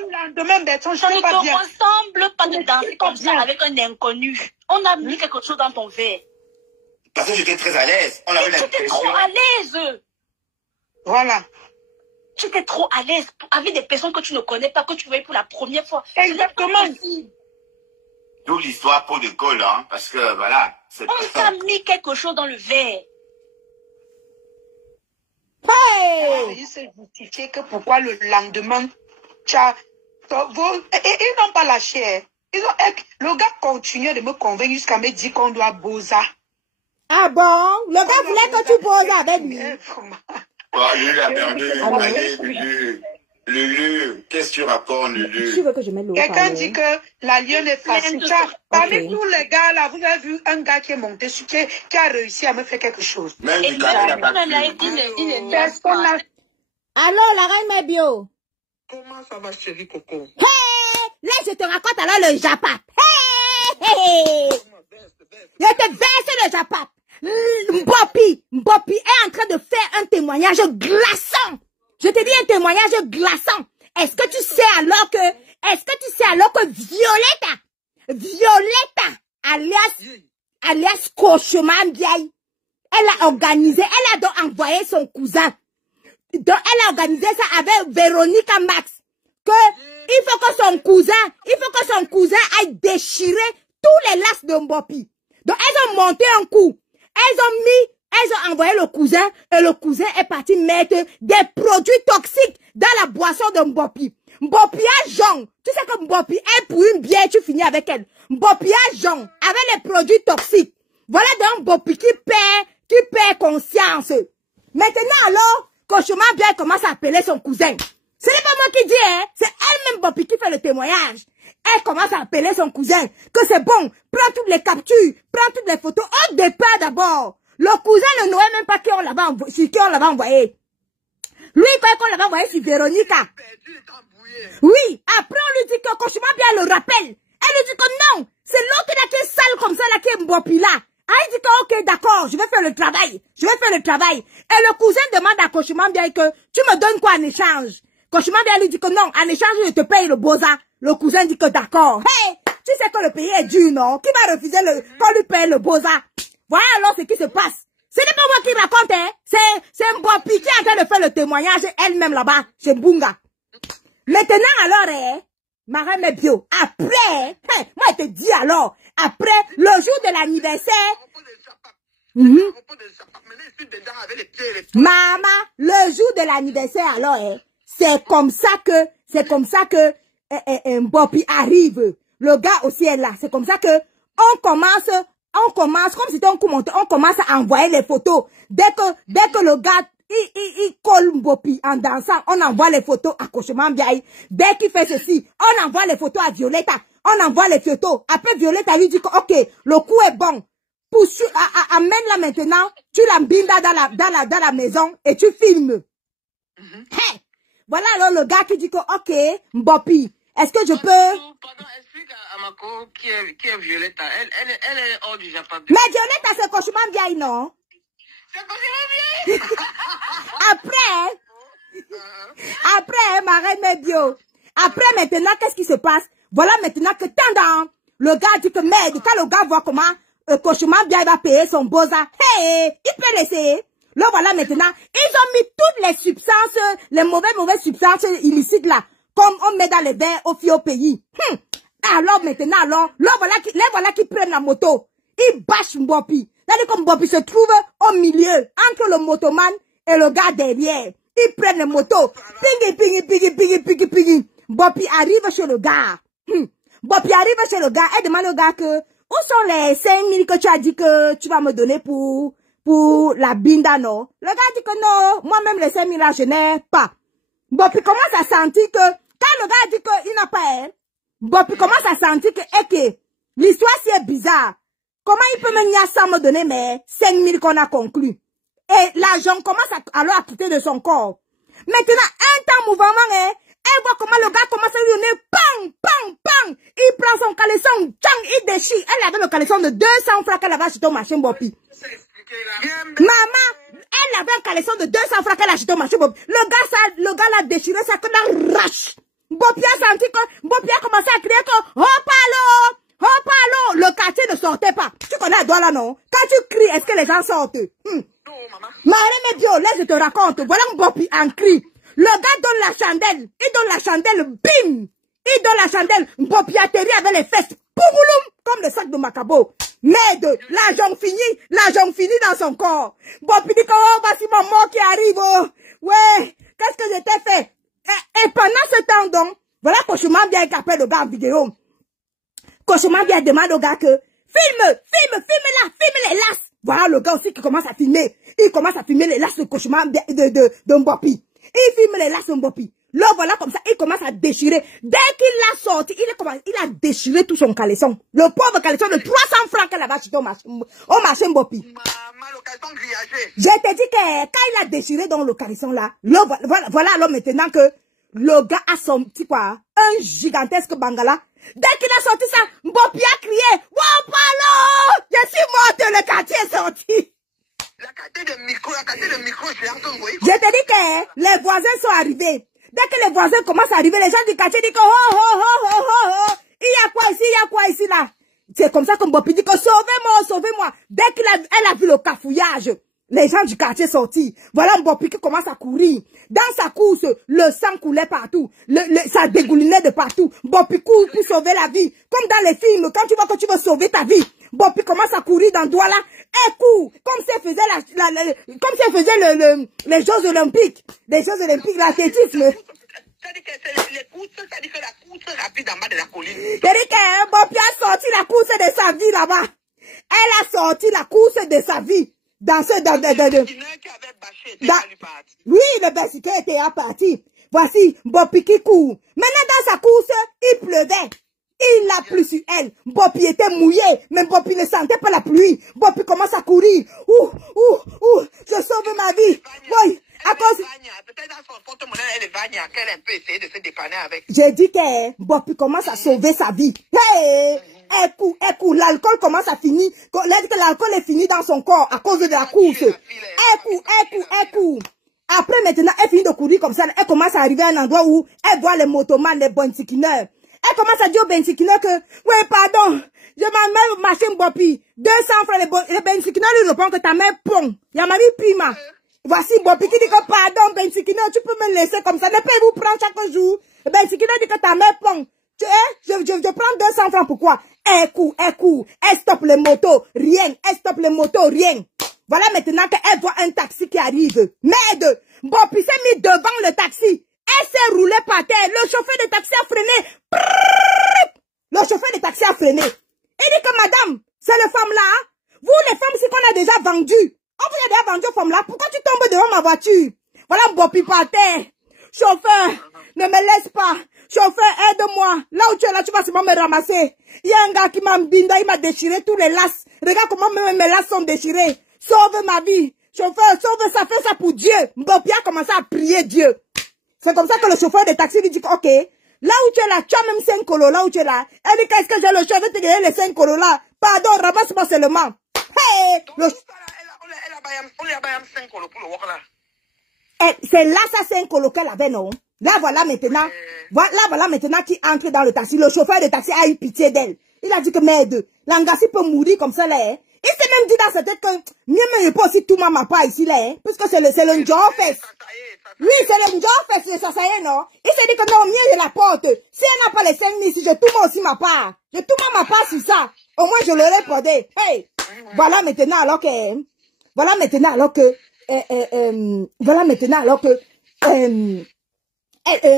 Le lendemain, Bertrand, je ça sais pas bien. Ça ne te ressemble pas de danser comme ça avec un inconnu. On a mis quelque chose dans ton verre. Parce que j'étais très à l'aise. On avait l'impression. Tu étais trop à l'aise. Voilà. Tu étais trop à l'aise avec des personnes que tu ne connais pas, que tu voyais pour la première fois. Exactement. D'où l'histoire peau de colle, hein, parce que voilà. On t'a mis quelque chose dans le verre. Il s'est justifié que pourquoi le lendemain, ils n'ont pas lâché. Le gars continuait de me convaincre jusqu'à me dire qu'on doit Boza. Ah bon? Le gars voulait que tu poses avec lui. Lulu a perdu. Allez, Lulu, qu'est-ce que tu racontes, Lulu? Quelqu'un dit que la lionne est facile. Parmi tous les gars là, vous avez vu un gars qui est monté, qui a réussi à me faire quelque chose. Même du cas, il n'a pas Alors, la reine Mébio. Comment ça va, chérie Coco? Là, je te raconte alors le Japap. Je te verse le Japap. Mbopi est en train de faire un témoignage glaçant. Je te dis un témoignage glaçant. Est-ce que tu sais alors que Violetta, alias Cauchemar Biaye, elle a organisé, elle a donc envoyé son cousin. Donc, elle a organisé ça avec Véronica Max. Il faut que son cousin aille déchirer tous les lacs de Mbopi. Donc, elles ont monté un coup. Elles ont envoyé le cousin et le cousin est parti mettre des produits toxiques dans la boisson de Mbopi. Mbopi a Jean. Tu sais que Mbopi est pour une bière, tu finis avec elle. Mbopi a Jean avec les produits toxiques. Voilà donc Mbopi qui perd conscience. Maintenant alors, Cauchemar bien commence à appeler son cousin. Ce n'est pas moi qui dis, hein. C'est elle-même Mbopi qui fait le témoignage. Elle commence à appeler son cousin que c'est bon. Prends toutes les captures, prends toutes les photos. Au départ d'abord. Le cousin ne savait même pas sur qui on l'avait envoyé. Lui, il croyait qu'on l'avait envoyé sur Véronica. Oui, après on lui dit que Cauchemar bien le rappelle. Elle lui dit que non, c'est l'autre là qui est sale comme ça, là qui est Mbopi là. Elle dit que ok, d'accord, je vais faire le travail. Et le cousin demande à Cauchemar bien que tu me donnes quoi en échange? Cauchemar bien lui dit que non, en échange je te paye le boza. Le cousin dit que d'accord. Hey, tu sais que le pays est dur, non? Qui va refuser qu'on lui paye le boza? Voilà alors ce qui se passe. Ce n'est pas moi qui raconte, hein. C'est Mbopi qui est en train de faire le témoignage elle-même là-bas, chez Mbunga. Maintenant alors, hein, Marie Mébio, après, moi je te dis alors, après le jour de l'anniversaire, maman, le jour de l'anniversaire alors, hein, c'est comme ça que Mbopi arrive. Le gars aussi est là. C'est comme ça que on commence, comme c'était un coup monté, on commence à envoyer les photos. Dès que le gars il colle Mbopi en dansant. On envoie les photos à Koshman Biaï. Dès qu'il fait ceci, on envoie les photos à Violetta. On envoie les photos. Après, Violetta lui dit que, ok, le coup est bon. Amène-la maintenant. Tu l'embines dans la maison et tu filmes. Hey! Voilà alors le gars qui dit que, ok, Mbopi, est-ce que je peux... Pardon, explique à Mako qui est Violetta. Elle est hors du Japon. Mais Violetta, c'est Koshman Biaï, non? C'est Koshman Biaï. Après, ma reine Bio. Après, maintenant, qu'est-ce qui se passe? Voilà maintenant que tendant, le gars dit que merde, quand le gars voit comment Koshman Biaï va payer son boza, hey, il peut laisser. Là, voilà maintenant, ils ont mis toutes les substances, les mauvaises substances illicites là, comme on met dans les verres au pays. Alors maintenant, là, voilà qui prennent la moto. Ils bâchent Mbopi. C'est-à-dire que Mbopi se trouve au milieu, entre le motoman et le gars derrière. Ils prennent les motos. Ping. Mbopi arrive chez le gars. Mbopi arrive chez le gars et demande au gars que, où sont les 5 000 que tu as dit que tu vas me donner pour la binda, non? Le gars dit que non, moi-même les 5 000 là, je n'ai pas. Mbopi commence à sentir que, quand le gars dit qu'il n'a pas, Mbopi commence à sentir que, l'histoire si est bizarre. Comment il peut me donner mes 5 000 qu'on a conclu? Et l'argent commence alors à quitter de son corps. Maintenant, un temps mouvement, elle voit comment le gars commence à lui donner pang. Il prend son caleçon, il déchire. Elle avait le caleçon de 200 francs qu'elle avait acheté au marché Mbopi. Maman, elle avait un caleçon de 200 francs qu'elle a acheté au marché Mbopi. Le gars l'a déchiré, ça que la rache. Mbopi a senti que, Mbopi a commencé à crier que, le quartier ne sortait pas. Tu connais la doigt là, non? Quand tu cries, est-ce que les gens sortent? Non, maman. Marie Médio, laisse, je te raconte. Voilà Mbopi en crie. Le gars donne la chandelle. Il donne la chandelle, bim! Il donne la chandelle. Mbopi atterrit avec les fesses. Pouboulum! Comme le sac de Macabo. Merde! L'argent fini dans son corps. Mbopi dit que, oh, voici ma mort qui arrive, oh. Ouais! Qu'est-ce que je t'ai fait? Et pendant ce temps, donc, voilà Koshman Biaï qui appelle le gars en vidéo. Koshman Biaï demande au gars que, filme les lasses. Voilà le gars aussi qui commence à filmer. Il commence à filmer les lasses de Koshman Biaï, de Mbopi. Il filme les lasses de Mbopi. Là, voilà comme ça, il commence à déchirer. Dès qu'il l'a sorti, il a déchiré tout son caleçon. Le pauvre caleçon de 300 francs qu'elle avait acheté au marché Mbopi. Maman, le caleçon grillagé. Je te dis que quand il a déchiré dans le caleçon là, voilà alors maintenant que le gars a son petit quoi, un gigantesque bangala. Dès qu'il a sorti ça, Mbopi a crié, wow, palo! Je suis morte, le quartier est sorti. La qualité de micro, j'ai entendu. Je te dis que les voisins sont arrivés. Dès que les voisins commencent à arriver, les gens du quartier disent que oh, il y a quoi ici là. C'est comme ça que Mbopi dit que sauvez-moi. Dès elle a vu le cafouillage, les gens du quartier sortis. Voilà Mbopi qui commence à courir. Dans sa course, le sang coulait partout. Ça dégoulinait de partout. Mbopi court pour sauver la vie. Comme dans les films, quand tu vois que tu veux sauver ta vie, Mbopi commence à courir dans Douala. Elle court. Comme si elle faisait les Jeux Olympiques. Les Jeux Olympiques, l'athlétisme. Ça dit que la course rapide en bas de la colline. C'est-à-dire que Mbopi a sorti la course de sa vie là-bas. Elle a sorti la course de sa vie. Dans ce, oui, le bicycle était à partir. Voici Mbopi qui court. Maintenant, dans sa course, il pleuvait. Il a plu sur elle. Mbopi était mouillé, mais Mbopi ne sentait pas la pluie. Mbopi commence à courir. Je sauve ma vie. Oui, à cause... Peut-être dans son porte-monnaie, elle va qu'elle peut essayer de se dépanner avec. J'ai dit que Mbopi commence à sauver sa vie. Hey! Elle court. L'alcool commence à finir. L'alcool est fini dans son corps à cause de la course. Elle court. Après, maintenant, elle finit de courir comme ça. Elle commence à arriver à un endroit où elle voit les motomans, les bensikineurs. Elle commence à dire aux bensikineurs que, ouais, pardon, je m'en mets marché Mbopi. 200 francs, les bensikineurs lui répondent que ta mère pong. Yamami prima. Voici Mbopi qui dit que, pardon, bensikineur, tu peux me laisser comme ça. Ne pas vous prendre chaque jour. Le bensikineur dit que ta mère pong. Je prends 200 francs, pourquoi? Elle court. Elle stoppe les motos, rien. Voilà maintenant qu'elle voit un taxi qui arrive. Merde! Mbopi s'est mis devant le taxi. Elle s'est roulée par terre. Le chauffeur de taxi a freiné. Le chauffeur de taxi a freiné. Il dit que madame, c'est les femmes là. Vous les femmes, c'est qu'on a déjà vendu. On vous a déjà vendu aux femmes là. Pourquoi tu tombes devant ma voiture? Voilà, Bopi par terre. Chauffeur, ne me laisse pas. Chauffeur, aide-moi. Là où tu es là, tu vas seulement me ramasser. Il y a un gars qui m'a binda, il m'a déchiré tous les laces. Regarde comment mes laces sont déchirés. Sauve ma vie. Chauffeur, sauve ça, fais ça pour Dieu. Bopi a commencé à prier Dieu. C'est comme ça que le chauffeur de taxi lui dit, ok, là où tu es là, tu as même 5 colos, là où tu es là. Elle dit, qu'est-ce que j'ai le choix de te donner les 5 colos là? Pardon, ramasse-moi seulement. Hey! On lui a payé 5 colos pour le work là. C'est là, ça, 5 colos qu'elle avait, non? Là, voilà maintenant, voilà maintenant qui entre dans le taxi. Le chauffeur de taxi a eu pitié d'elle. Il a dit que merde, l'angassi peut mourir comme ça là, hein. Il s'est même dit dans sa tête que mieux mais pas aussi tout ma pas ici là, hein, puisque c'est le Njofes. Oui, c'est le Njofes, ça y est, non? Il s'est dit que non, mieux je la porte. Si elle n'a pas les 5 000, si je tourne aussi ma part. Je tourne ma part sur ça. Au moins je l'aurais porté. Hey! Voilà maintenant alors que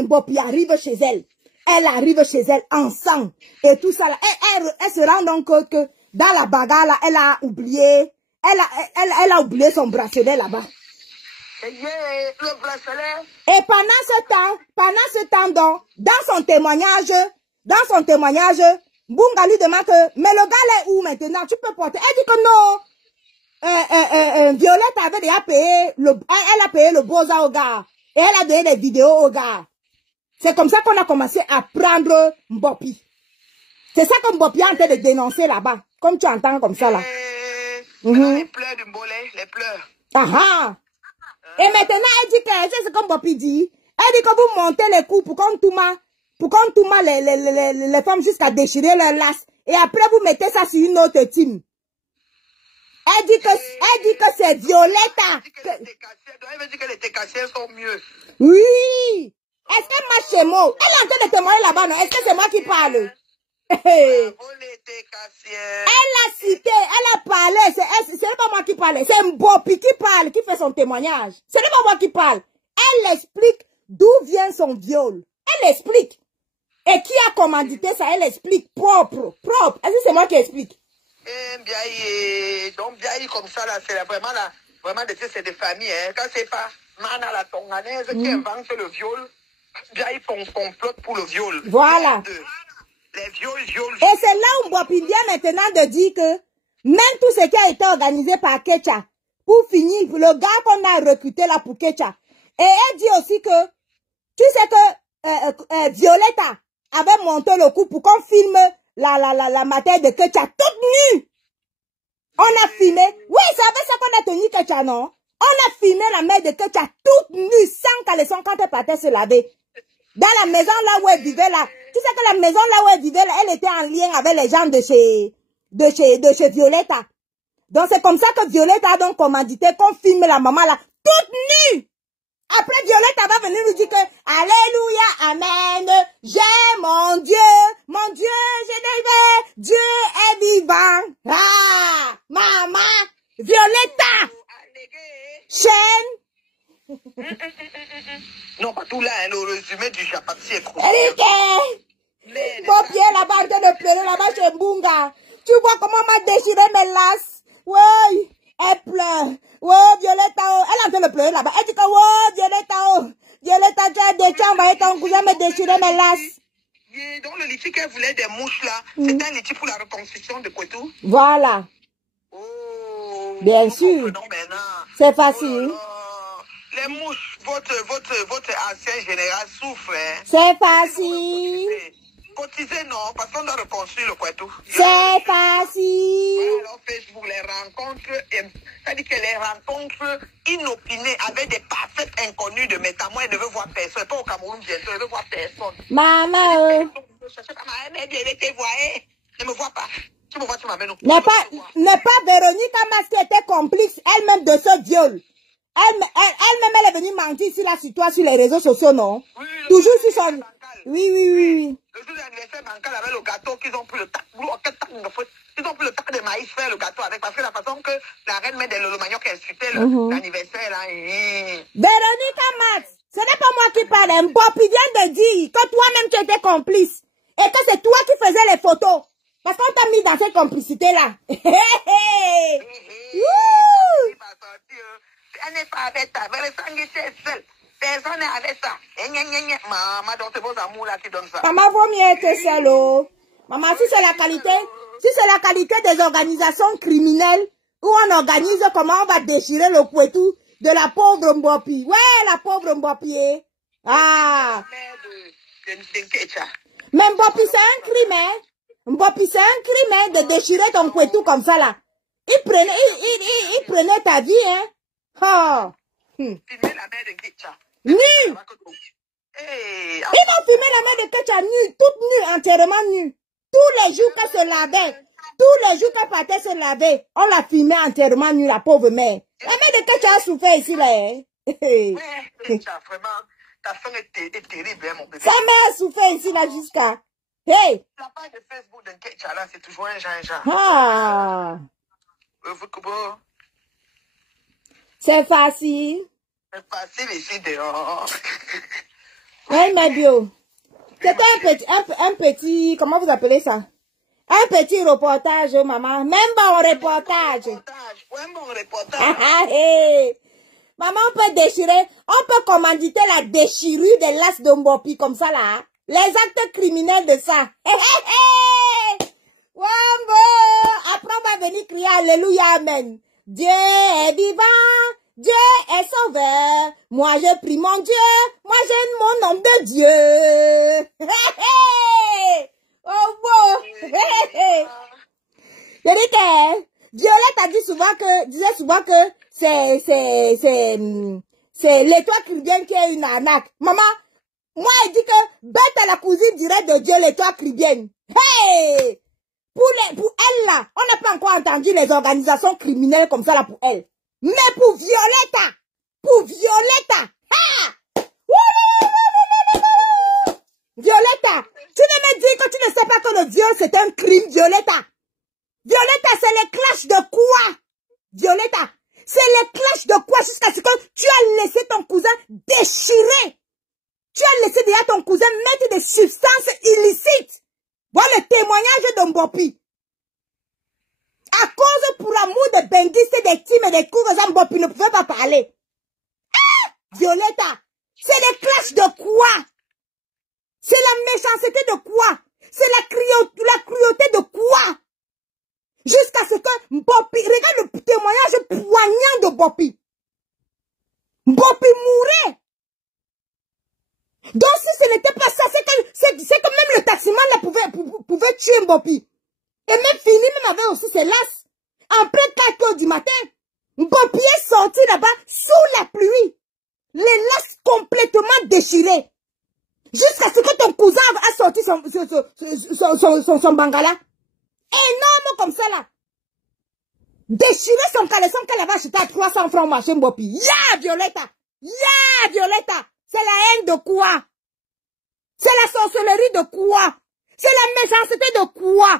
Bopi arrive chez elle. Elle arrive chez elle ensemble. Et tout ça là. Elle se rend donc compte que dans la bagarre là, elle a oublié oublié son bracelet là-bas. Le bracelet. Et pendant ce temps donc, dans son témoignage, Bunga lui demande que, mais le gars là est où maintenant? Tu peux porter. Elle dit que non. Violette avait déjà payé elle a payé le boza au gars. Et elle a donné des vidéos au gars. C'est comme ça qu'on a commencé à prendre Bopi. C'est ça que Bopi est en train de dénoncer là-bas. Comme tu entends comme ça là. Les pleurs du Mbolé, les pleurs. Ah. Et maintenant, elle dit que, c'est ce que Bopi dit. Elle dit que vous montez les coups pour qu'on tourne les femmes jusqu'à déchirer leurs laces. Et après, vous mettez ça sur une autre team. Elle dit que c'est Violetta. Elle veut dire que les técassiers sont mieux. Oui. Est-ce qu'elle marche chez moi? Elle est en train de témoigner là-bas, non? Est-ce que c'est moi qui parle? Elle a cité, elle a parlé. C'est pas moi qui parle. C'est Bopi qui parle, qui fait son témoignage. Ce n'est pas moi qui parle. Elle explique d'où vient son viol. Elle explique. Et qui a commandité ça? Elle explique propre. Est-ce que c'est moi qui explique? Donc, bien comme ça, là, c'est vraiment c'est des familles, hein. Quand c'est pas Mana la Tonganaise qui invente le viol, bien ils font complot pour le viol. Voilà. Les viols. Et c'est là où Bopi vient maintenant de dire que même tout ce qui a été organisé par Kecha, pour finir, le gars qu'on a recruté là pour Kecha. Et elle dit aussi que, tu sais que Violetta avait monté le coup pour qu'on filme la matière de Kecha toute nue. On a filmé. Oui, c'est avec ça qu'on a tenu Kecha, non? On a filmé la mère de Kecha toute nue, sans caleçon quand elle partait se laver. Dans la maison là où elle vivait là. Tu sais que la maison là où elle vivait là, elle était en lien avec les gens de chez Violetta. Donc c'est comme ça que Violetta a donc commandité qu'on filme la maman là, toute nue. Après, Violette va venir nous dire que, alléluia, amen, j'ai mon Dieu, je l'ai, Dieu est vivant. Ah, maman, Violetta, chaîne. Non, pas tout là, hein, le résumé du chapatis est trop. Bopi est là-bas en train de pleurer là-bas chez Bunga. Tu vois comment m'a déchiré mes laces? Oui, elle pleure. Oh, Violetta, oh. Elle est en train de pleurer là-bas. Elle dit que, oh, Violetta, oh. Violetta, tu as envoyé ton cousin me déchirer mes laces. Donc, le litige qu'elle voulait des mouches là, c'était un litige pour la reconstruction de Poitou. Voilà. Oh. Bien sûr. C'est facile. Oh, les mouches, votre ancien général souffre, hein. C'est facile. Cotiser, non, parce qu'on doit reconstruire le Poitou. C'est facile. Alors, Facebook, les rencontres, c'est-à-dire que les rencontres inopinées avec des parfaits inconnus de Méta. Moi, elle ne veut voir personne. Pas au Cameroun bientôt, elle ne veut voir personne. Maman, ne me vois pas. Tu me vois, tu m'amènes au N'est pas Véronique Amas qui était complice elle-même de ce viol. Elle-même, elle est venue mentir sur sur les réseaux sociaux, non? Oui, toujours sur son... Oui. Le jour d'anniversaire bancal avec le gâteau, qu'ils ont pris le tac. Ils ont pris le tac de maïs faire le gâteau avec. Parce que la façon que la reine mère de le manioc insultait l'anniversaire, là. Véronique Amas, ce n'est pas moi qui parle. Bopi vient de dire que toi-même tu étais complice. Et que c'est toi qui faisais les photos. Parce qu'on t'a mis dans cette complicité-là. Elle n'est pas avec ta seule. Personne n'est avec ça. Maman, donc c'est vos amours là qui donnent ça. Maman, vaut mieux être seule, oh. Maman, si c'est la qualité des organisations criminelles, où on organise comment on va déchirer le couetou de la pauvre Mbopi. Ouais, la pauvre Mbopi. Ah. Mais Mbopi, c'est un crime, hein. Mbopi, c'est un crime, hein, de déchirer ton couetou comme ça, là. Il prenait ta vie, hein. Oh. Filmer la mère de Ketcha. Nu. Ils vont filmer la mère de Ketcha nue, toute nue, entièrement nue. Tous les jours qu'elle se lavait, tous les jours qu'elle partait se laver, on la filmait entièrement nue, la pauvre mère. La mère de Ketcha a souffert ici, là, hein. Ketcha, vraiment, ta fin est terrible, hein, mon bébé. Sa mère a souffert ici, là, jusqu'à... Hey! La page de Facebook de Ketcha, là, c'est toujours un genre. Ah! C'est facile. C'est facile ici dehors. Oui, mais bio. C'était un petit, comment vous appelez ça? Un petit reportage, maman. Même bon reportage. Un bon reportage. Hey. Maman, on peut déchirer, on peut commanditer la déchirure des lasses de Mbopi comme ça, là. Les actes criminels de ça. Wambo! Après, on va venir crier Alléluia, Amen. Dieu est vivant. Dieu est sauveur. Moi, je prie mon Dieu. Moi, j'aime mon nom de Dieu. Oh, bon. Je dis que Violette disait souvent que c'est l'étoile chrétienne qui est une arnaque. Maman, moi, elle dit que bête à la cousine dirait de Dieu l'étoile chrétienne. Hey! Pour elle, là, on n'a pas encore entendu les organisations criminelles comme ça, là, pour elle. Mais pour Violetta, ah! Violetta, tu ne me dis que tu ne sais pas que le viol c'est un crime, Violetta. Violetta, c'est le clash de quoi? Violetta, c'est le clash de quoi jusqu'à ce que tu as laissé ton cousin déchirer. Tu as laissé déjà ton cousin mettre des substances illicites. Voilà le témoignage de Mbopi. À cause pour l'amour de bendistes, des teams et des cours, Mbopi ne pouvait pas parler. Ah! Violetta, c'est le clash de quoi? C'est la méchanceté de quoi? C'est la cruauté de quoi? Jusqu'à ce que Mbopi, regarde le témoignage poignant de Mbopi. Mbopi mourait. Donc si ce n'était pas ça, c'est que même le taximan là pouvait tuer Mbopi. Et même Fini même avait aussi ses lasses. Après 4 heures du matin, Mbopi est sorti là-bas sous la pluie. Les lasses complètement déchirées. Jusqu'à ce que ton cousin a sorti son bangala. Énorme comme ça là. Déchirer son caleçon qu'elle avait acheté à 300 francs au marché Mbopi. Ya Violetta. Ya Violetta. C'est la haine de quoi? C'est la sorcellerie de quoi? C'est la méchanceté de quoi?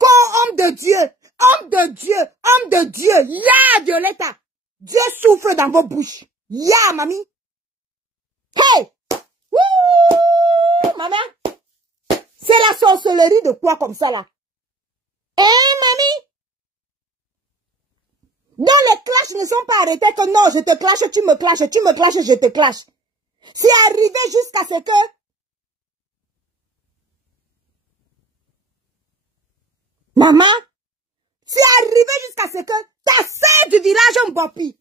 Homme de Dieu, homme de Dieu, homme de Dieu. Ya Violetta. Dieu souffle dans vos bouches. Ya mamie. Hey! Wouh! Maman. C'est la sorcellerie de quoi comme ça là? Mamie? Dans les clashs ne sont pas arrêtés que non, je te clash, tu me clashes, je te clash. C'est arrivé jusqu'à ce que maman, c'est arrivé jusqu'à ce que ta sœur du village Mbopi,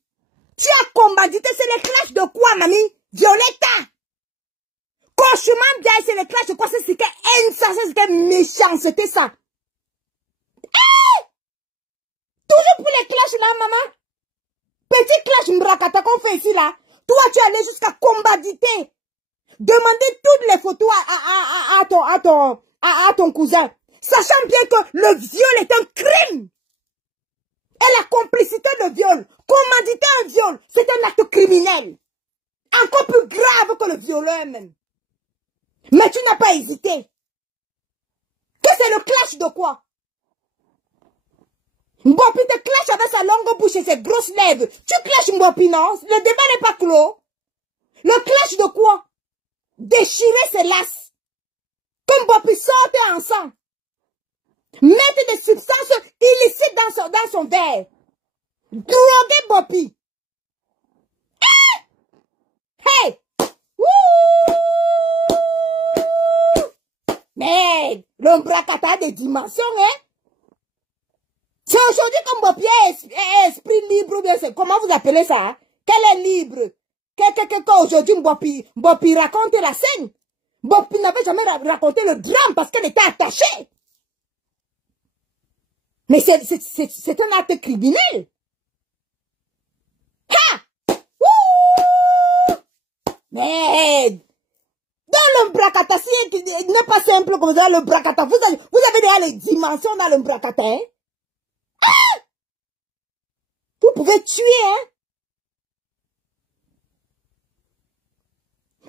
tu as commandité, c'est les clashs de quoi, mamie? Violetta! Cauchemar bien, c'est les clashs de quoi? C'est ce que haine, ça, c'est ce que méchanceté, ça. Toujours pour les clashs là, maman. Petit clash mbrakata qu'on fait ici là. Toi, tu es allé jusqu'à commanditer. Demander toutes les photos à ton cousin. Sachant bien que le viol est un crime. Et la complicité de viol, commanditer un viol, c'est un acte criminel. Encore plus grave que le violeur même. Mais tu n'as pas hésité. Que c'est le clash de quoi? Mbopi te clash avec sa longue bouche et ses grosses lèvres. Tu clashes Mbopi, non? Le débat n'est pas clos. Le clash de quoi? Déchirer ses lasses. Que Mbopi sorte en sang. Mettre des substances illicites dans son verre. Droguer Bopi. Hey! Wouh! Mais l'ombracata a des dimensions, hein? C'est aujourd'hui comme Bopi est esprit libre, bien c'est comment vous appelez ça? Hein? Quel est libre? Aujourd'hui Bopi raconte la scène. Bopi n'avait jamais raconté le drame parce qu'elle était attachée. Mais c'est un acte criminel. Ha! Wouh! Mais dans l'ombracata, si il n'est pas simple comme ça, l'ombracata, vous avez déjà les dimensions dans l'ombracata, hein? Ah! Vous pouvez tuer, hein?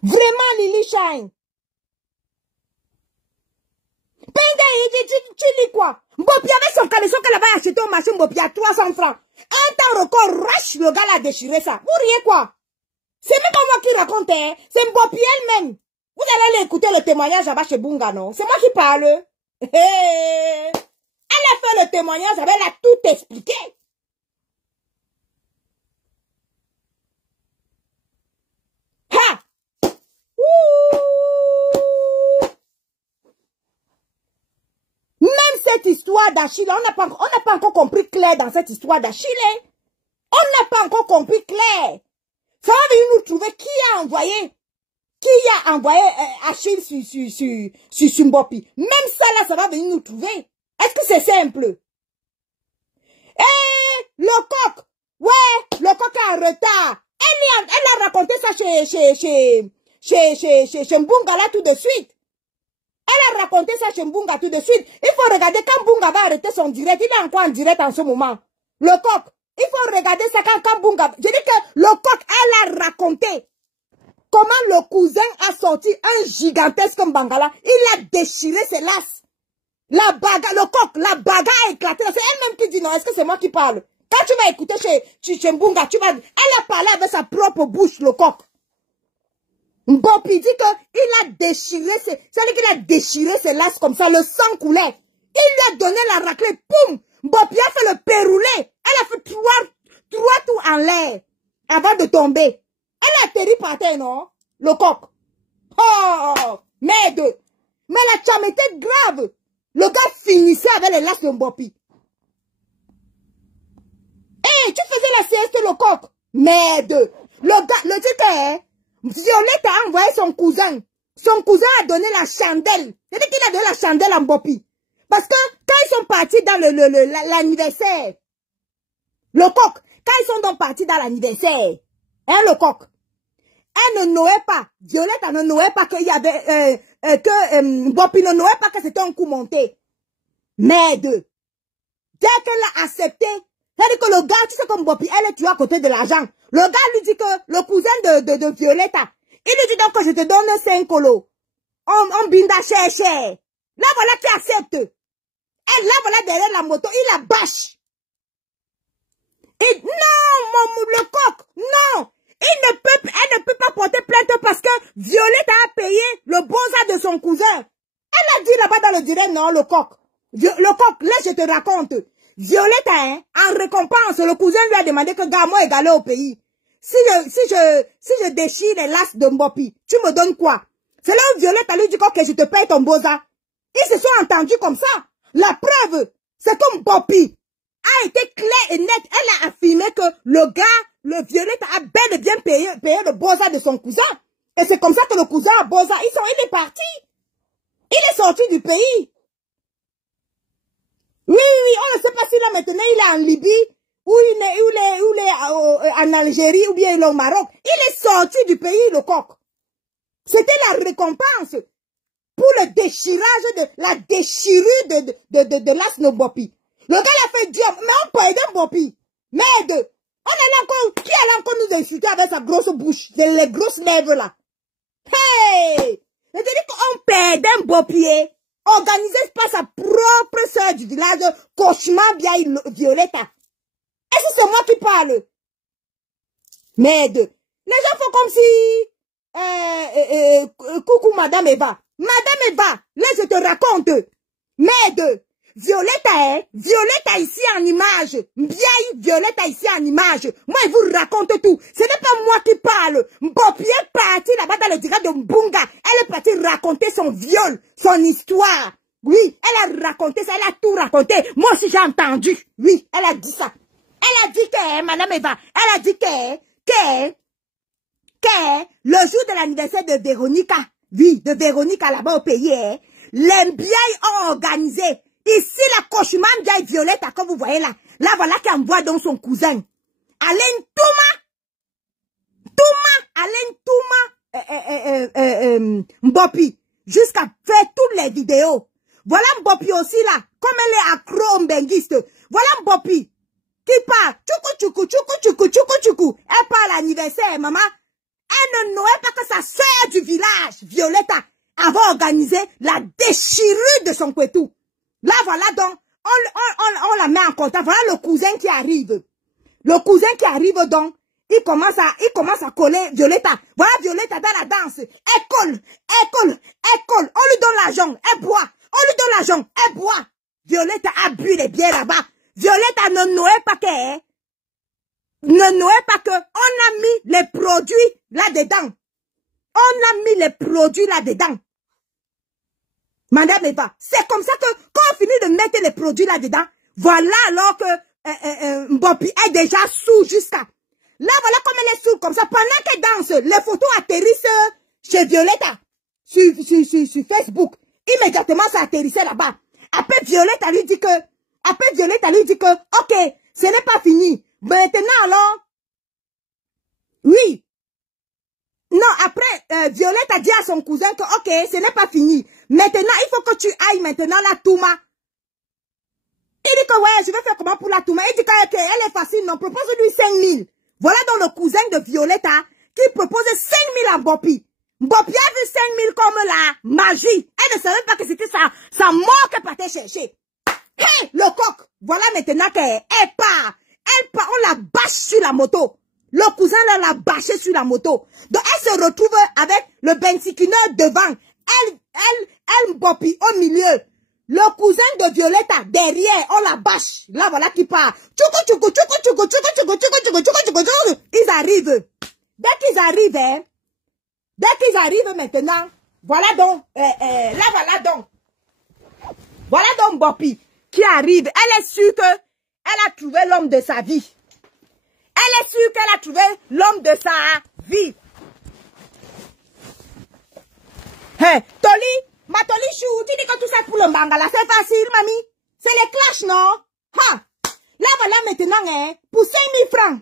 Vraiment, Lily Shine. Tu lis quoi? Bopi avait son caleçon qu'elle avait acheté au marché Bopi à 300 francs. Un temps record, rush, le gars l'a déchiré ça. Vous riez quoi? C'est même pas moi qui raconte, hein? C'est Bopi elle-même. Vous allez aller écouter le témoignage là-bas chez Bunga, non? C'est moi qui parle. Elle a fait le témoignage, elle a tout expliqué. Ha! Ouh! Même cette histoire d'Achille, on n'a pas encore compris clair dans cette histoire d'Achille. On n'a pas encore compris clair. Ça va venir nous trouver qui a envoyé Achille sur Bopi. Même ça là, ça va venir nous trouver. Est-ce que c'est simple? Le coq. Ouais, le coq est en retard. Elle a raconté ça chez Mbunga là tout de suite. Elle a raconté ça chez Mbunga tout de suite. Il faut regarder quand Mbunga va arrêter son direct. Il est encore en direct en ce moment. Le coq. Il faut regarder ça quand Mbunga. Je dis que le coq, elle a raconté comment le cousin a sorti un gigantesque Mbangala. Il a déchiré ses lasses. La bagarre, le coq, la bagarre a éclaté. C'est elle-même qui dit non. Est-ce que c'est moi qui parle? Quand tu vas écouter chez Mbunga, elle a parlé avec sa propre bouche, le coq. Bopi dit qu'il a déchiré c'est-à-dire qu'il a déchiré ses lasses comme ça, le sang coulait. Il lui a donné la raclée, poum! Bopi a fait le pérouler. Elle a fait trois tours en l'air avant de tomber. Elle a atterri par terre, non? Le coq. Oh! Merde! Mais la chame était grave. Le gars finissait avec les lasses de Bopi. Hey, tu faisais la sieste, le coq. Merde! Le gars, le titre, hein? Violette a envoyé son cousin. Son cousin a donné la chandelle. C'est-à-dire qu'il a donné la chandelle à Bopi. Parce que quand ils sont partis dans l'anniversaire, le coq, quand ils sont donc partis dans l'anniversaire, hein, le coq, elle ne nouait pas. Violette ne nouait pas qu'il y avait, Bopi ne nouait pas que c'était un coup monté. Merde. Dès qu'elle a accepté, c'est-à-dire que le gars, tu sais comme Bopi, elle est tuée à côté de l'argent. Le gars lui dit que le cousin de Violetta, il lui dit donc que je te donne 5 colos. On binda cher. Là voilà qui accepte. Et là voilà derrière la moto, il la bâche. Et non, le coq, non. Elle ne peut pas porter plainte parce que Violetta a payé le boza de son cousin. Elle a dit là-bas dans le direct, non, le coq. Le coq, là je te raconte. Violetta, hein, en récompense, le cousin lui a demandé que Gamo est allé au pays. Si je déchire les lasses de Mbopi, tu me donnes quoi? C'est là où Violetta lui dit que je te paye ton boza. Ils se sont entendus comme ça. La preuve, c'est comme Mbopi a été clair et net. Elle a affirmé que le gars, le Violetta a bel et bien payé le boza de son cousin. Et c'est comme ça que le cousin a boza. Il est parti. Il est sorti du pays. Oui, on ne sait pas si là maintenant il est en Libye, ou il est en Algérie, ou bien il est au Maroc. Il est sorti du pays, le coq. C'était la récompense pour le déchirage la déchirure de l'as de Bopi. Le gars l'a fait dire, mais on peut aider Bopi. Merde. Qui allait encore nous insulter avec sa grosse bouche, les grosses lèvres là. Hey! C'est-à-dire qu'on perdait un Bopi, organisé par sa propre sœur du village, cauchemar bien Violetta. Est-ce que c'est moi qui parle? Merde. Les gens font comme si... coucou Madame Eva. Madame Eva, là je te raconte. Merde. Violette, hein, Violette ici en image. Vieille Violette ici en image. Moi, il vous raconte tout. Ce n'est pas moi qui parle. Mbopi est partie là-bas dans le direct de Mbunga. Elle est partie raconter son viol, son histoire. Oui, elle a raconté ça, elle a tout raconté. Moi aussi, j'ai entendu. Oui, elle a dit ça. Elle a dit que, madame Eva, elle a dit que le jour de l'anniversaire de Véronica, oui, de Véronica là-bas au pays, hein, les biens ont organisé. Ici, la cochman vieille Violette, comme vous voyez là. Là, voilà qui envoie donc son cousin. Alain Mbopi, jusqu'à faire toutes les vidéos. Voilà Mbopi aussi là, comme elle est accro-mbengiste. Voilà Mbopi, qui part, tchoukou. Elle part à l'anniversaire, maman. Elle ne noyait pas que sa sœur du village, Violetta, avait organisé la déchirure de son couetou. Là, voilà donc, on la met en contact. Voilà le cousin qui arrive. Le cousin qui arrive donc, il commence à coller Violetta. Voilà Violetta dans la danse. Elle colle. On lui donne l'argent, elle boit. Elle boit. Violetta a bu les bières là-bas. Violetta ne noyait pas que, on a mis les produits là-dedans. Madame Eva, c'est comme ça que, quand on finit de mettre les produits là-dedans, voilà alors que Mbopi est déjà sous jusqu'à. Là, voilà comme elle est sous, comme ça, pendant qu'elle danse, les photos atterrissent chez Violetta, sur Facebook. Immédiatement, ça atterrissait là-bas. Après, Violetta lui dit que, ok, ce n'est pas fini. Maintenant, alors, oui. Non, après, Violette a dit à son cousin que, ok, ce n'est pas fini. Maintenant, il faut que tu ailles maintenant la Touma. Il dit que, ouais, je vais faire comment pour la Touma. Il dit qu'elle est facile, non, propose-lui 5 000. Voilà donc le cousin de Violetta qui proposait 5 000 à Mbopi. Mbopi a vu 5 000 comme la magie. Elle ne savait pas que c'était sa mort qu'elle partait chercher. Hey, le coq. Voilà maintenant qu'elle part. On la bâche sur la moto. Le cousin l'a bâché sur la moto. Donc elle se retrouve avec le bensikineur devant. Elle Mbopi au milieu. Le cousin de Violetta derrière, on la bâche. Là voilà qui part. Ils arrivent. Dès qu'ils arrivent maintenant, voilà donc, voilà donc Mbopi qui arrive. Elle est sûre qu'elle a trouvé l'homme de sa vie. Elle est sûre qu'elle a trouvé l'homme de sa vie. Hey, Toli Chou, tu dis que tout ça pour le Bangala, c'est facile, mamie. C'est les clashs, non? Ha! Là, voilà maintenant, hein, pour 5 000 francs.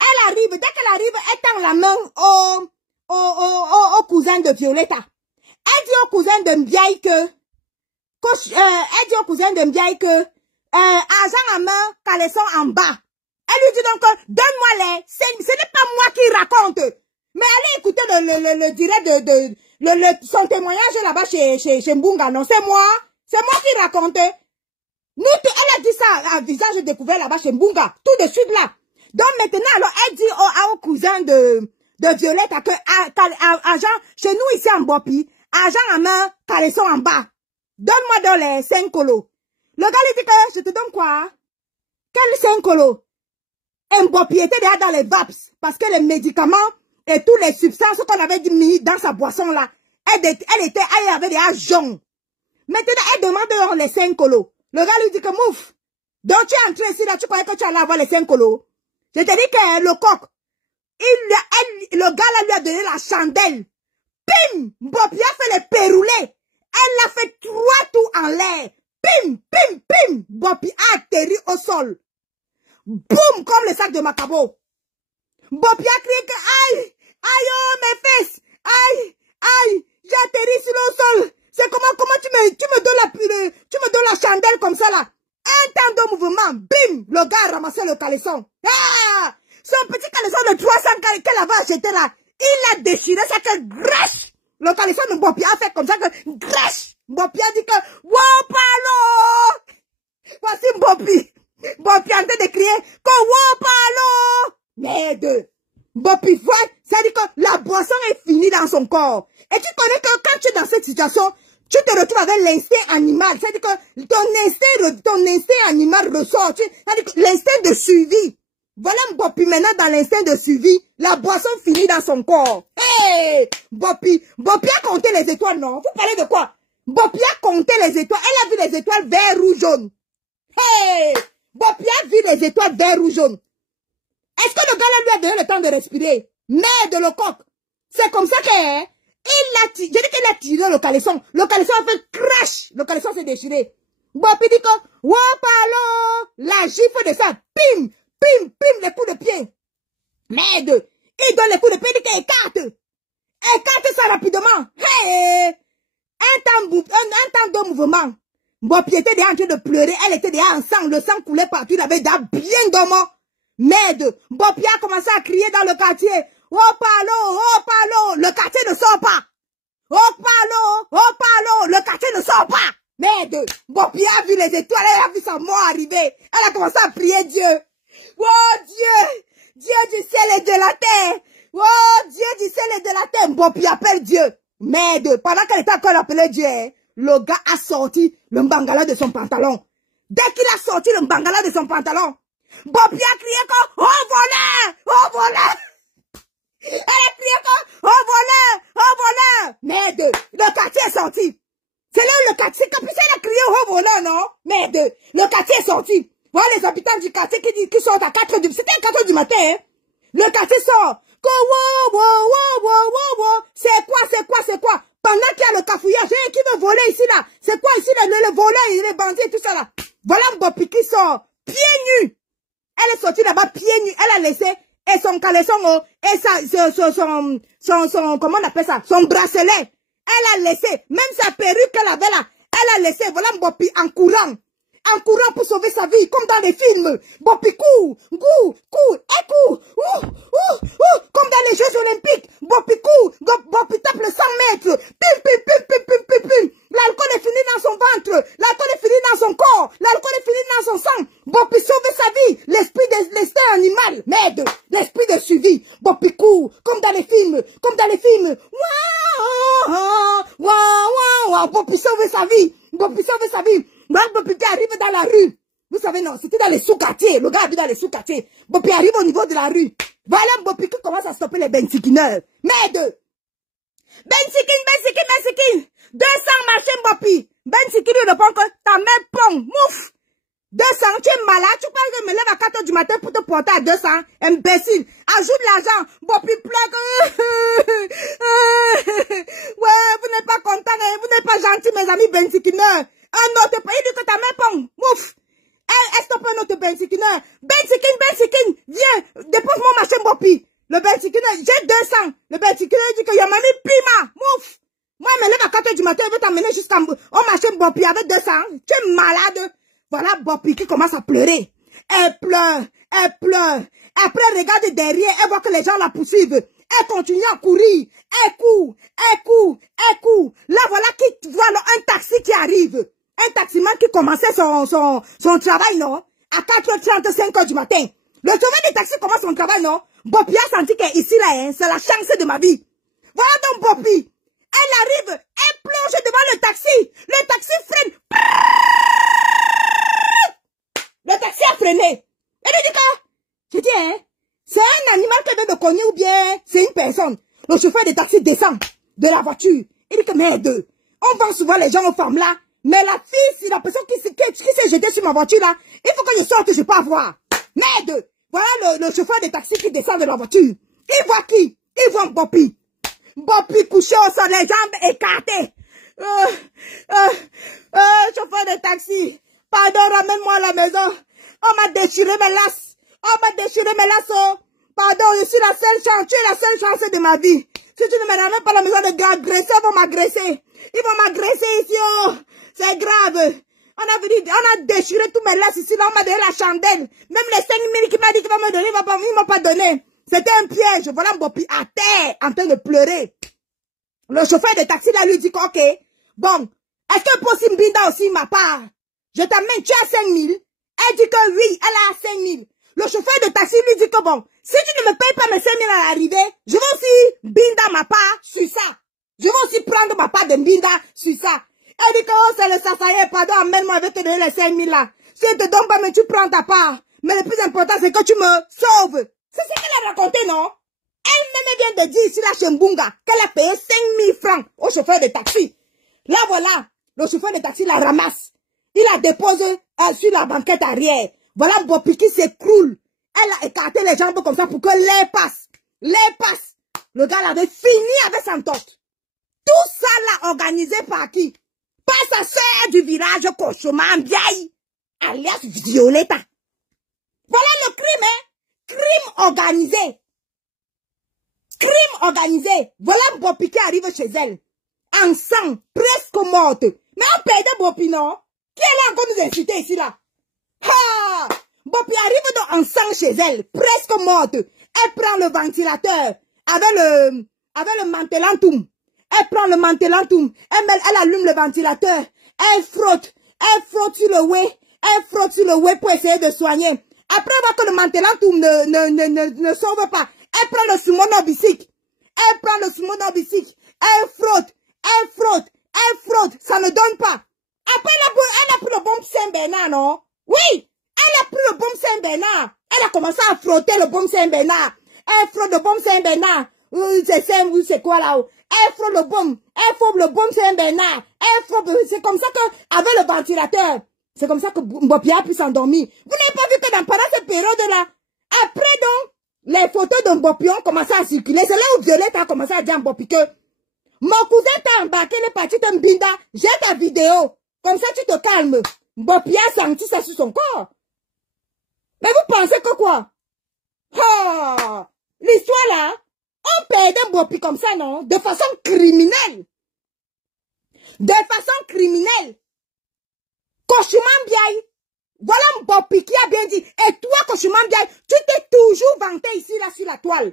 Elle arrive, dès qu'elle arrive, elle tend la main au cousin de Violetta. Elle dit au cousin de Mbiaï argent en main, caleçon en bas. Elle lui dit donc, donne-moi les, ce n'est pas moi qui raconte. Mais allez écouter le direct son témoignage là-bas chez Mbunga, non, c'est moi qui raconte. Elle a dit ça à visage découvert là-bas chez Mbunga, tout de suite là. Donc maintenant, alors, elle dit au cousin de Violette que, argent, chez nous ici en Mbopi, argent en main, caleçon en bas. Donne-moi dans les 5 colos. Le gars lui dit que, je te donne quoi? Quel 5 colos? Mbopi était déjà dans les VAPS, parce que les médicaments et toutes les substances qu'on avait mis dans sa boisson là, elle avait déjà jaune. Maintenant, elle demande les 5 colos. Le gars lui dit que, mouf, donc tu es entré ici là, tu croyais que tu allais avoir les 5 colos? Je te dis que le coq, le gars là lui a donné la chandelle. Pim! Mbopi a fait les péroulés. Elle a fait 3 tours en l'air. Pim! Mbopi a atterri au sol. Boum! Comme le sac de Macabo. Mbopi a crié que aïe! Aïe oh mes fesses! Aïe! J'ai atterri sur le sol. C'est comment tu me donnes la chandelle comme ça là. Un temps de mouvement, bim! Le gars a ramassé le caleçon. Ah! Son petit caleçon de 300 qu'elle avait acheté là, il a déchiré ça que grâche! Le caleçon de Mbopi a fait comme ça que grâche! Mbopi a dit que Wopalo! Voici Mbopi. Mbopi en train de crier que Wopalo! Merde! Mbopi voit, ça dit que la boisson est finie dans son corps. Et tu connais que quand tu es dans cette situation, Tu te retrouves avec l'instinct animal. C'est-à-dire que ton instinct animal ressort. C'est-à-dire que l'instinct de survie. Voilà Mbopi maintenant dans l'instinct de survie. La boisson finit dans son corps. Hey! Mbopi a compté les étoiles, non? Vous parlez de quoi? Mbopi a compté les étoiles. Elle a vu les étoiles vert, rouge, jaune. Hey! Mbopi a vu les étoiles vert, rouge, jaune. Est-ce que le gars là lui a donné le temps de respirer? Merde, le coq. C'est comme ça que... j'ai dit qu'il a tiré le caleçon. Le caleçon a fait crash. Le caleçon s'est déchiré. Mbopi dit que, wopalo, la gifle de ça, pim, pim, pim, les coups de pied. Merde. Il donne les coups de pied, il dit qu'il écarte. Écarte ça rapidement. Hey. Un temps de mouvement. Mbopi était déjà en train de pleurer. Elle était déjà en sang. Le sang coulait partout. Il avait déjà bien dormi. Merde. Mbopi a commencé à crier dans le quartier. Oh palo, le quartier ne sort pas. Oh palo, le quartier ne sort pas. Merde, Mbopi a vu les étoiles, elle a vu sa mort arriver. Elle a commencé à prier Dieu. Oh Dieu, Dieu du ciel et de la terre. Oh Dieu du ciel et de la terre. Mbopi appelle Dieu. Merde, pendant qu'elle était encore appelée Dieu, le gars a sorti le mbangala de son pantalon. Dès qu'il a sorti le mbangala de son pantalon, Mbopi a crié comme, oh voleur. Elle a crié comme, oh voleur. Merde, le quartier est sorti. C'est là où le quartier, quand elle a crié oh voleur, non? Merde, le quartier est sorti. Voilà les habitants du quartier qui sortent à 4 du, c'était à 4 du matin, hein? Le quartier sort. C'est quoi? Pendant qu'il y a le cafouillage, qui veut voler ici, là? C'est quoi ici, là? Le voleur, les bandits et tout ça, là? Voilà Mbopi qui sort, pieds nus. Elle est sortie là-bas, pieds nus. Elle a laissé, et son caleçon, et son, comment on appelle ça? Son bracelet. Elle a laissé, même sa perruque qu'elle avait là, elle a laissé, voilà Mbopi en courant pour sauver sa vie, comme dans les films. Mbopi court, comme dans les Jeux Olympiques. Mbopi court, Mbopi tape le 100 mètres, pim. L'alcool est fini dans son ventre, l'alcool est fini dans son corps, l'alcool est fini dans son sang. Mbopi sauve sa vie, l'esprit animal, merde, l'esprit de survie. Mbopi court, comme dans les films. Mbopi sauve sa vie. Mbopi arrive dans la rue. Vous savez, non, c'était dans les sous-quartiers. Le gars habite dans les sous-quartiers. Mbopi arrive au niveau de la rue. Voilà Mbopi qui commence à stopper les bensikineurs. Merde! Bensikin! 200 machins Mbopi. Bensikin répond que ta mère pong. Mouf! 200, tu es malade, tu penses que je me lève à 4 h du matin pour te porter à 200, imbécile. Ajoute l'argent, Mbopi pleure. Ouais, vous n'êtes pas content, vous n'êtes pas gentil, mes amis bensikineurs. Un autre pays dit que ta mère pong. Mouf! Elle stoppe un autre bensikineur. Bensikin, viens, dépose mon machin Mbopi. Le bensikineur, j'ai 200. Le bensikineur dit que y a mamie pima. Mouf! Moi, je me lève à 4 h du matin, je vais t'emmener jusqu'à au machin Mbopi avec 200. Tu es malade. Voilà Mbopi qui commence à pleurer. Elle pleure. Après, elle regarde derrière, elle voit que les gens la poursuivent. Elle continue à courir. Elle court. Là, voilà qui voit un taxi qui arrive. Un taximan qui commençait son travail, non? À 4 h 35 h du matin. Le chauffeur de taxi commence son travail, non? Mbopi a senti qu'ici, là, hein, c'est la chance de ma vie. Voilà donc Mbopi. Elle arrive, elle plonge devant le taxi. Le taxi freine. Le taxi a freiné. Elle lui dit que, je dis, hein, c'est un animal qu'elle veut de connaître ou bien c'est une personne. Le chauffeur de taxi descend de la voiture. Il dit que, merde, on vend souvent les gens aux femmes là. Mais la fille, si la personne qui s'est jetée sur ma voiture là, il faut que je sorte, je peux avoir. Merde. Voilà le chauffeur de taxi qui descend de la voiture. Il voit qui? Il voit Mbopi. Mbopi couché au sol, les jambes écartées. Chauffeur de taxi. Pardon, ramène-moi à la maison. On m'a déchiré mes lasso. Pardon, je suis la seule chance. Tu es la seule chance de ma vie. Si tu ne me ramènes pas à la maison de agresser, ils vont m'agresser. Ils vont m'agresser ici, oh. C'est grave. On a déchiré tous mes laces ici, là, on m'a donné la chandelle. Même les 5 000 qu'il m'a dit qu'il va me donner, il m'a pas donné. C'était un piège. Voilà Mbopi à terre, en train de pleurer. Le chauffeur de taxi, là, lui dit que, ok, bon, est-ce que possible Binda aussi ma part? Je t'amène, tu as 5 000. Elle dit que oui, elle a 5 000. Le chauffeur de taxi lui dit que bon, si tu ne me payes pas mes 5 000 à l'arrivée, je vais aussi Binda ma part sur ça. Je vais aussi prendre ma part de Binda sur ça. Elle dit que oh, c'est le Sassaye, pardon, amène-moi, je vais te donner les 5 000 là. Si je te donne pas, mais tu prends ta part. Mais le plus important, c'est que tu me sauves. C'est ce qu'elle a raconté, non? Elle-même vient de dire ici, la Chembunga, qu'elle a payé 5 000 francs au chauffeur de taxi. Là, voilà, le chauffeur de taxi la ramasse. Il la dépose sur la banquette arrière. Voilà Mbopi qui s'écroule. Elle a écarté les jambes comme ça pour que l'air passe. L'air passe. Le gars avait fini avec Santote. Tout ça là organisé par qui? Par sa sœur du village Kochoman Biaï, alias Violetta. Voilà le crime, hein? Crime organisé. Crime organisé. Voilà Mbopi qui arrive chez elle. En sang, presque morte. Mais on paye de Mbopi, non? Qui est là encore nous inciter ici, là? Ha! Mbopi arrive donc en sang chez elle, presque morte. Elle prend le ventilateur avec le mantelantum. Elle prend le mantelantum. Elle allume le ventilateur. Elle frotte sur le whey. Elle frotte sur le whey pour essayer de soigner. Après, on voit que le mantelantum ne sauve pas. Elle prend le sumonobisique. Elle prend le sumonobisique. Elle frotte. Elle frotte. Elle frotte. Ça ne donne pas. Après, elle a pris le baume Saint-Bernard, non? Oui! Elle a pris le baume Saint-Bernard. Elle a commencé à frotter le baume Saint-Bernard. Elle frotte le baume Saint-Bernard. C'est quoi là-haut? Elle frotte le baume. Elle frotte le baume Saint-Bernard. Elle frotte. C'est comme ça que, avec le ventilateur, c'est comme ça que Mbopi a pu s'endormir. Vous n'avez pas vu que pendant cette période-là, après donc, les photos de Mbopi ont commencé à circuler. C'est là où Violette a commencé à dire à Mbopi que mon cousin t'a embarqué, les parties de Mbinda, j'ai ta vidéo. Comme ça, tu te calmes. Mbopi a senti ça sur son corps. Mais vous pensez que quoi? Oh, l'histoire là, on perdait Mbopi comme ça, non? De façon criminelle. De façon criminelle. Kochuman Biaï. Voilà Mbopi qui a bien dit. Et toi, Kochuman Biaï, tu t'es toujours vanté ici, là, sur la toile.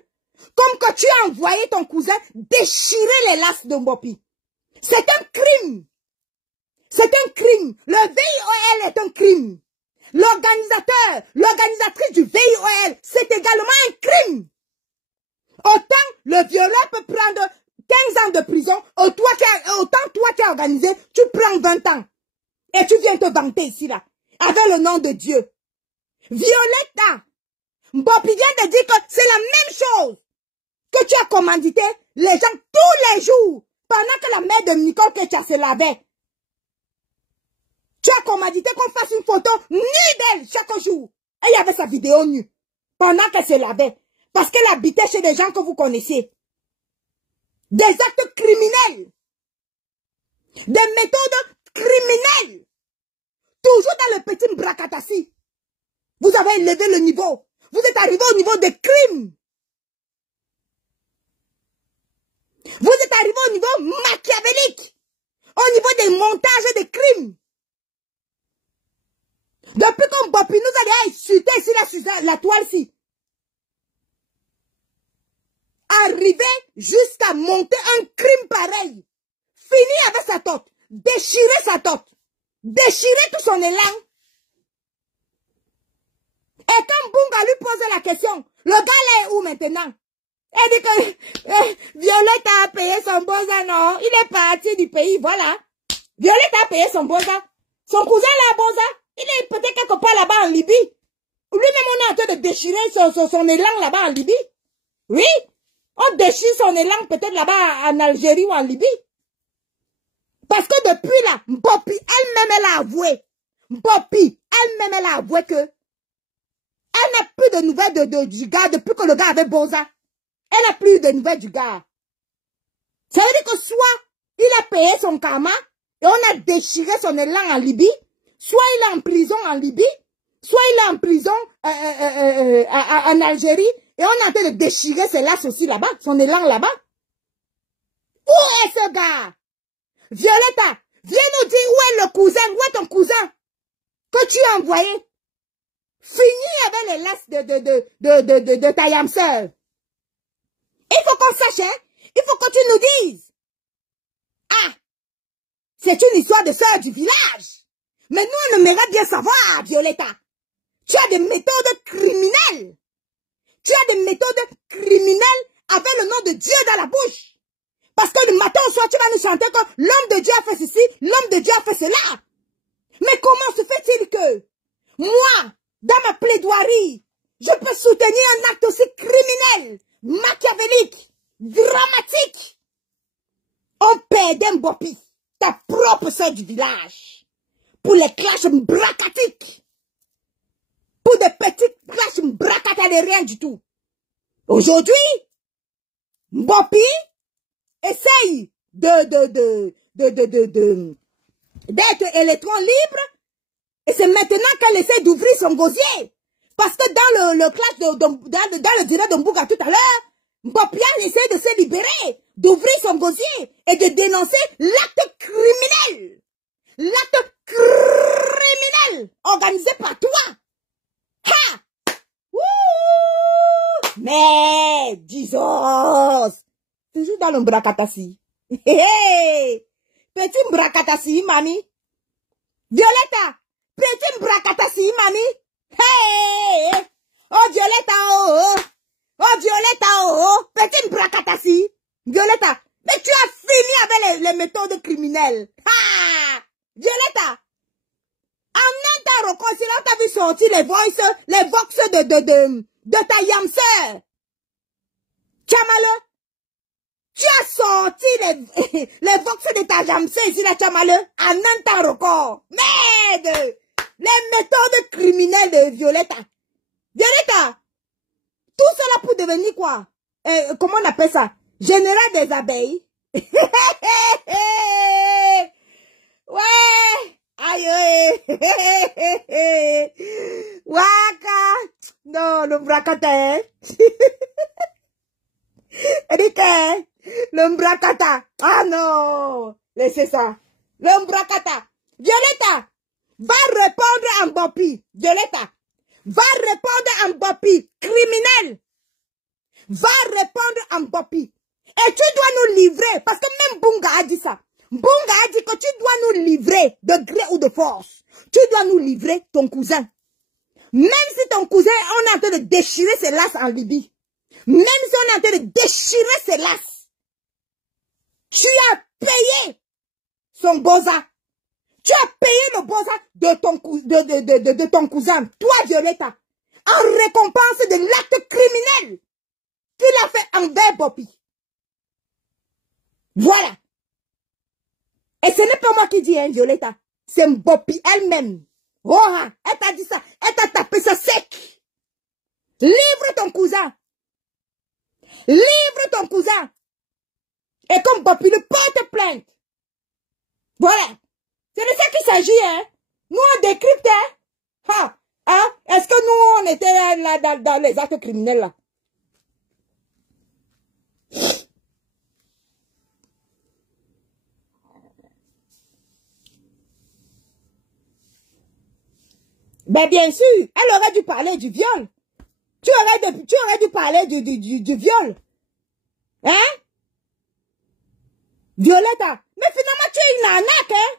Comme que tu as envoyé ton cousin déchirer les lasses de Mbopi. C'est un crime. C'est un crime. Le VIOL est un crime. L'organisatrice du VIOL, c'est également un crime. Autant le violeur peut prendre 15 ans de prison, autant toi qui as organisé, tu prends 20 ans. Et tu viens te vanter ici, là, avec le nom de Dieu. Violetta, Mbopi vient de dire que c'est la même chose que tu as commandité les gens tous les jours, pendant que la mère de Nicole Ketia se lavait. Tu as commandité qu'on fasse une photo nue d'elle chaque jour. Et il y avait sa vidéo nue, pendant qu'elle se lavait. Parce qu'elle habitait chez des gens que vous connaissez. Des actes criminels. Des méthodes criminelles. Toujours dans le petit Brakatassi. Vous avez élevé le niveau. Vous êtes arrivé au niveau des crimes. Vous êtes arrivé au niveau machiavélique. Au niveau des montages des crimes. Depuis qu'on Mbopi nous a insulté ici, sur la toile-ci. Arriver jusqu'à monter un crime pareil. Fini avec sa tête. Déchirer sa tête. Déchirer tout son élan. Et quand Bunga lui pose la question, le gars là est où maintenant? Elle dit que Violette a payé son boza, non? Il est parti du pays, voilà. Violette a payé son boza. Son cousin là, boza, il est peut-être quelque part là-bas en Libye. Lui-même, on est en train de déchirer son élan là-bas en Libye. Oui. On déchire son élan peut-être là-bas en Algérie ou en Libye. Parce que depuis là, Mbopi elle-même elle a avoué. Mbopi elle-même elle a avoué que elle n'a plus de nouvelles du gars depuis que le gars avait Boza. Elle n'a plus de nouvelles du gars. Ça veut dire que soit il a payé son karma et on a déchiré son élan en Libye, soit il est en prison en Libye, soit il est en prison en Algérie. Et on est en train de déchirer ses lasses aussi là-bas, son élan là-bas. Où est ce gars? Violetta, viens nous dire où est le cousin, où est ton cousin que tu as envoyé. Fini avec les lasses de ta yam sœur. Il faut qu'on sache, hein? Il faut que tu nous dises. Ah, c'est une histoire de sœur du village. Mais nous, on aimerait bien savoir, Violetta. Tu as des méthodes criminelles. Tu as des méthodes criminelles avec le nom de Dieu dans la bouche. Parce que le matin au soir, tu vas nous chanter que l'homme de Dieu a fait ceci, l'homme de Dieu a fait cela. Mais comment se fait-il que moi, dans ma plaidoirie, je peux soutenir un acte aussi criminel, machiavélique, dramatique? On perdait Mbopi, ta propre sœur du village, pour les clashs bracatiques, pour des petites clashs bracatiques et rien du tout. Aujourd'hui, Mbopi essaye d'être électron libre, et c'est maintenant qu'elle essaie d'ouvrir son gosier. Parce que dans le clash dans le direct de Mbouga tout à l'heure, Mbopi essaie de se libérer, d'ouvrir son gosier et de dénoncer l'acte criminel. L'acte criminel organisé par toi. Ha! Wouh! Mais, disons, toujours dans le bracatasi. Hey! Petit bracatasi, mamie. Violetta, petit bracatasi, mamie. Hey! Oh, Violetta, oh, oh. Oh, Violetta, oh, oh. Petit bracatasi. Violetta, mais tu as fini avec les méthodes criminelles. Ha! Violetta, en un temps reconciliant, t'as vu sortir les vox de ta yamseur. Chamale, tu as sorti les vox de ta yamseur ici, la Chamale, en un temps record. Merde! Les méthodes criminelles de Violetta. Violetta, tout cela pour devenir quoi? Comment on appelle ça? Général des abeilles. Ouais! Aïe! Waka! Non, le bracata. Erika, le bracata. Ah non! Laissez ça. Le bracata. Violetta, va répondre à Mbopi. Violetta, va répondre à Mbopi. Criminel. Va répondre à Mbopi. Et tu dois nous livrer, parce que même Bunga a dit ça. Bunga a dit que tu dois nous livrer, de gré ou de force. Tu dois nous livrer ton cousin. Même si ton cousin, on est en train de déchirer ses laces en Libye. Même si on est en train de déchirer ses laces. Tu as payé son boza. Tu as payé le boza de ton cousin, toi Violetta, en récompense de l'acte criminel qu'il a fait envers Mbopi. Voilà. Et ce n'est pas moi qui dis, hein, Violetta. C'est Mbopi elle-même. Oh, elle t'a dit ça. Elle t'a tapé ça sec. Livre ton cousin. Livre ton cousin. Et comme Mbopi le porte plainte. Voilà. C'est de ça qu'il s'agit, hein. Nous, on décrypte, hein. Est-ce que nous, on était là dans les actes criminels, là? Ben bien sûr, elle aurait dû parler du viol. Tu aurais dû parler du viol. Hein? Violetta. Mais finalement, tu es une arnaque, hein?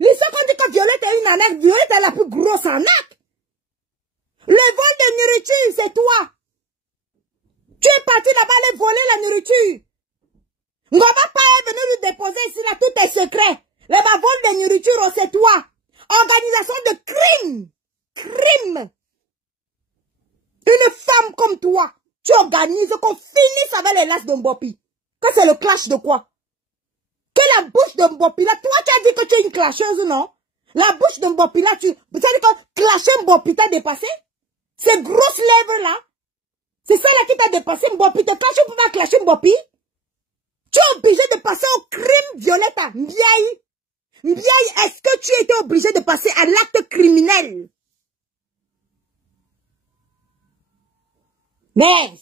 L'histoire qu'on dit que Violetta est une arnaque, Violetta est la plus grosse arnaque. Le vol de nourriture, c'est toi. Tu es parti là-bas aller voler la nourriture. On va pas venir lui déposer ici, là, tout est secret. Le vol de nourriture, c'est toi. Organisation de crime. Crime. Une femme comme toi, tu organises qu'on finisse avec les lacs de Mbopi. Que c'est le clash de quoi? Que la bouche de Mbopi là, toi tu as dit que tu es une clasheuse, non? La bouche de Mbopi là, ça veut dire que clasher Mbopi t'a dépassé? Ces grosses lèvres là, c'est ça là qui t'a dépassé. Mbopi te clash, tu peux pas clasher Mbopi? Tu es obligé de passer au crime, Violetta. Mbiaye, est-ce que tu étais obligé de passer à l'acte criminel? Mais,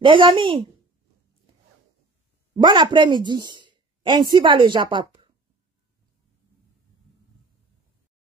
les amis, bon après-midi. Ainsi va le Japap.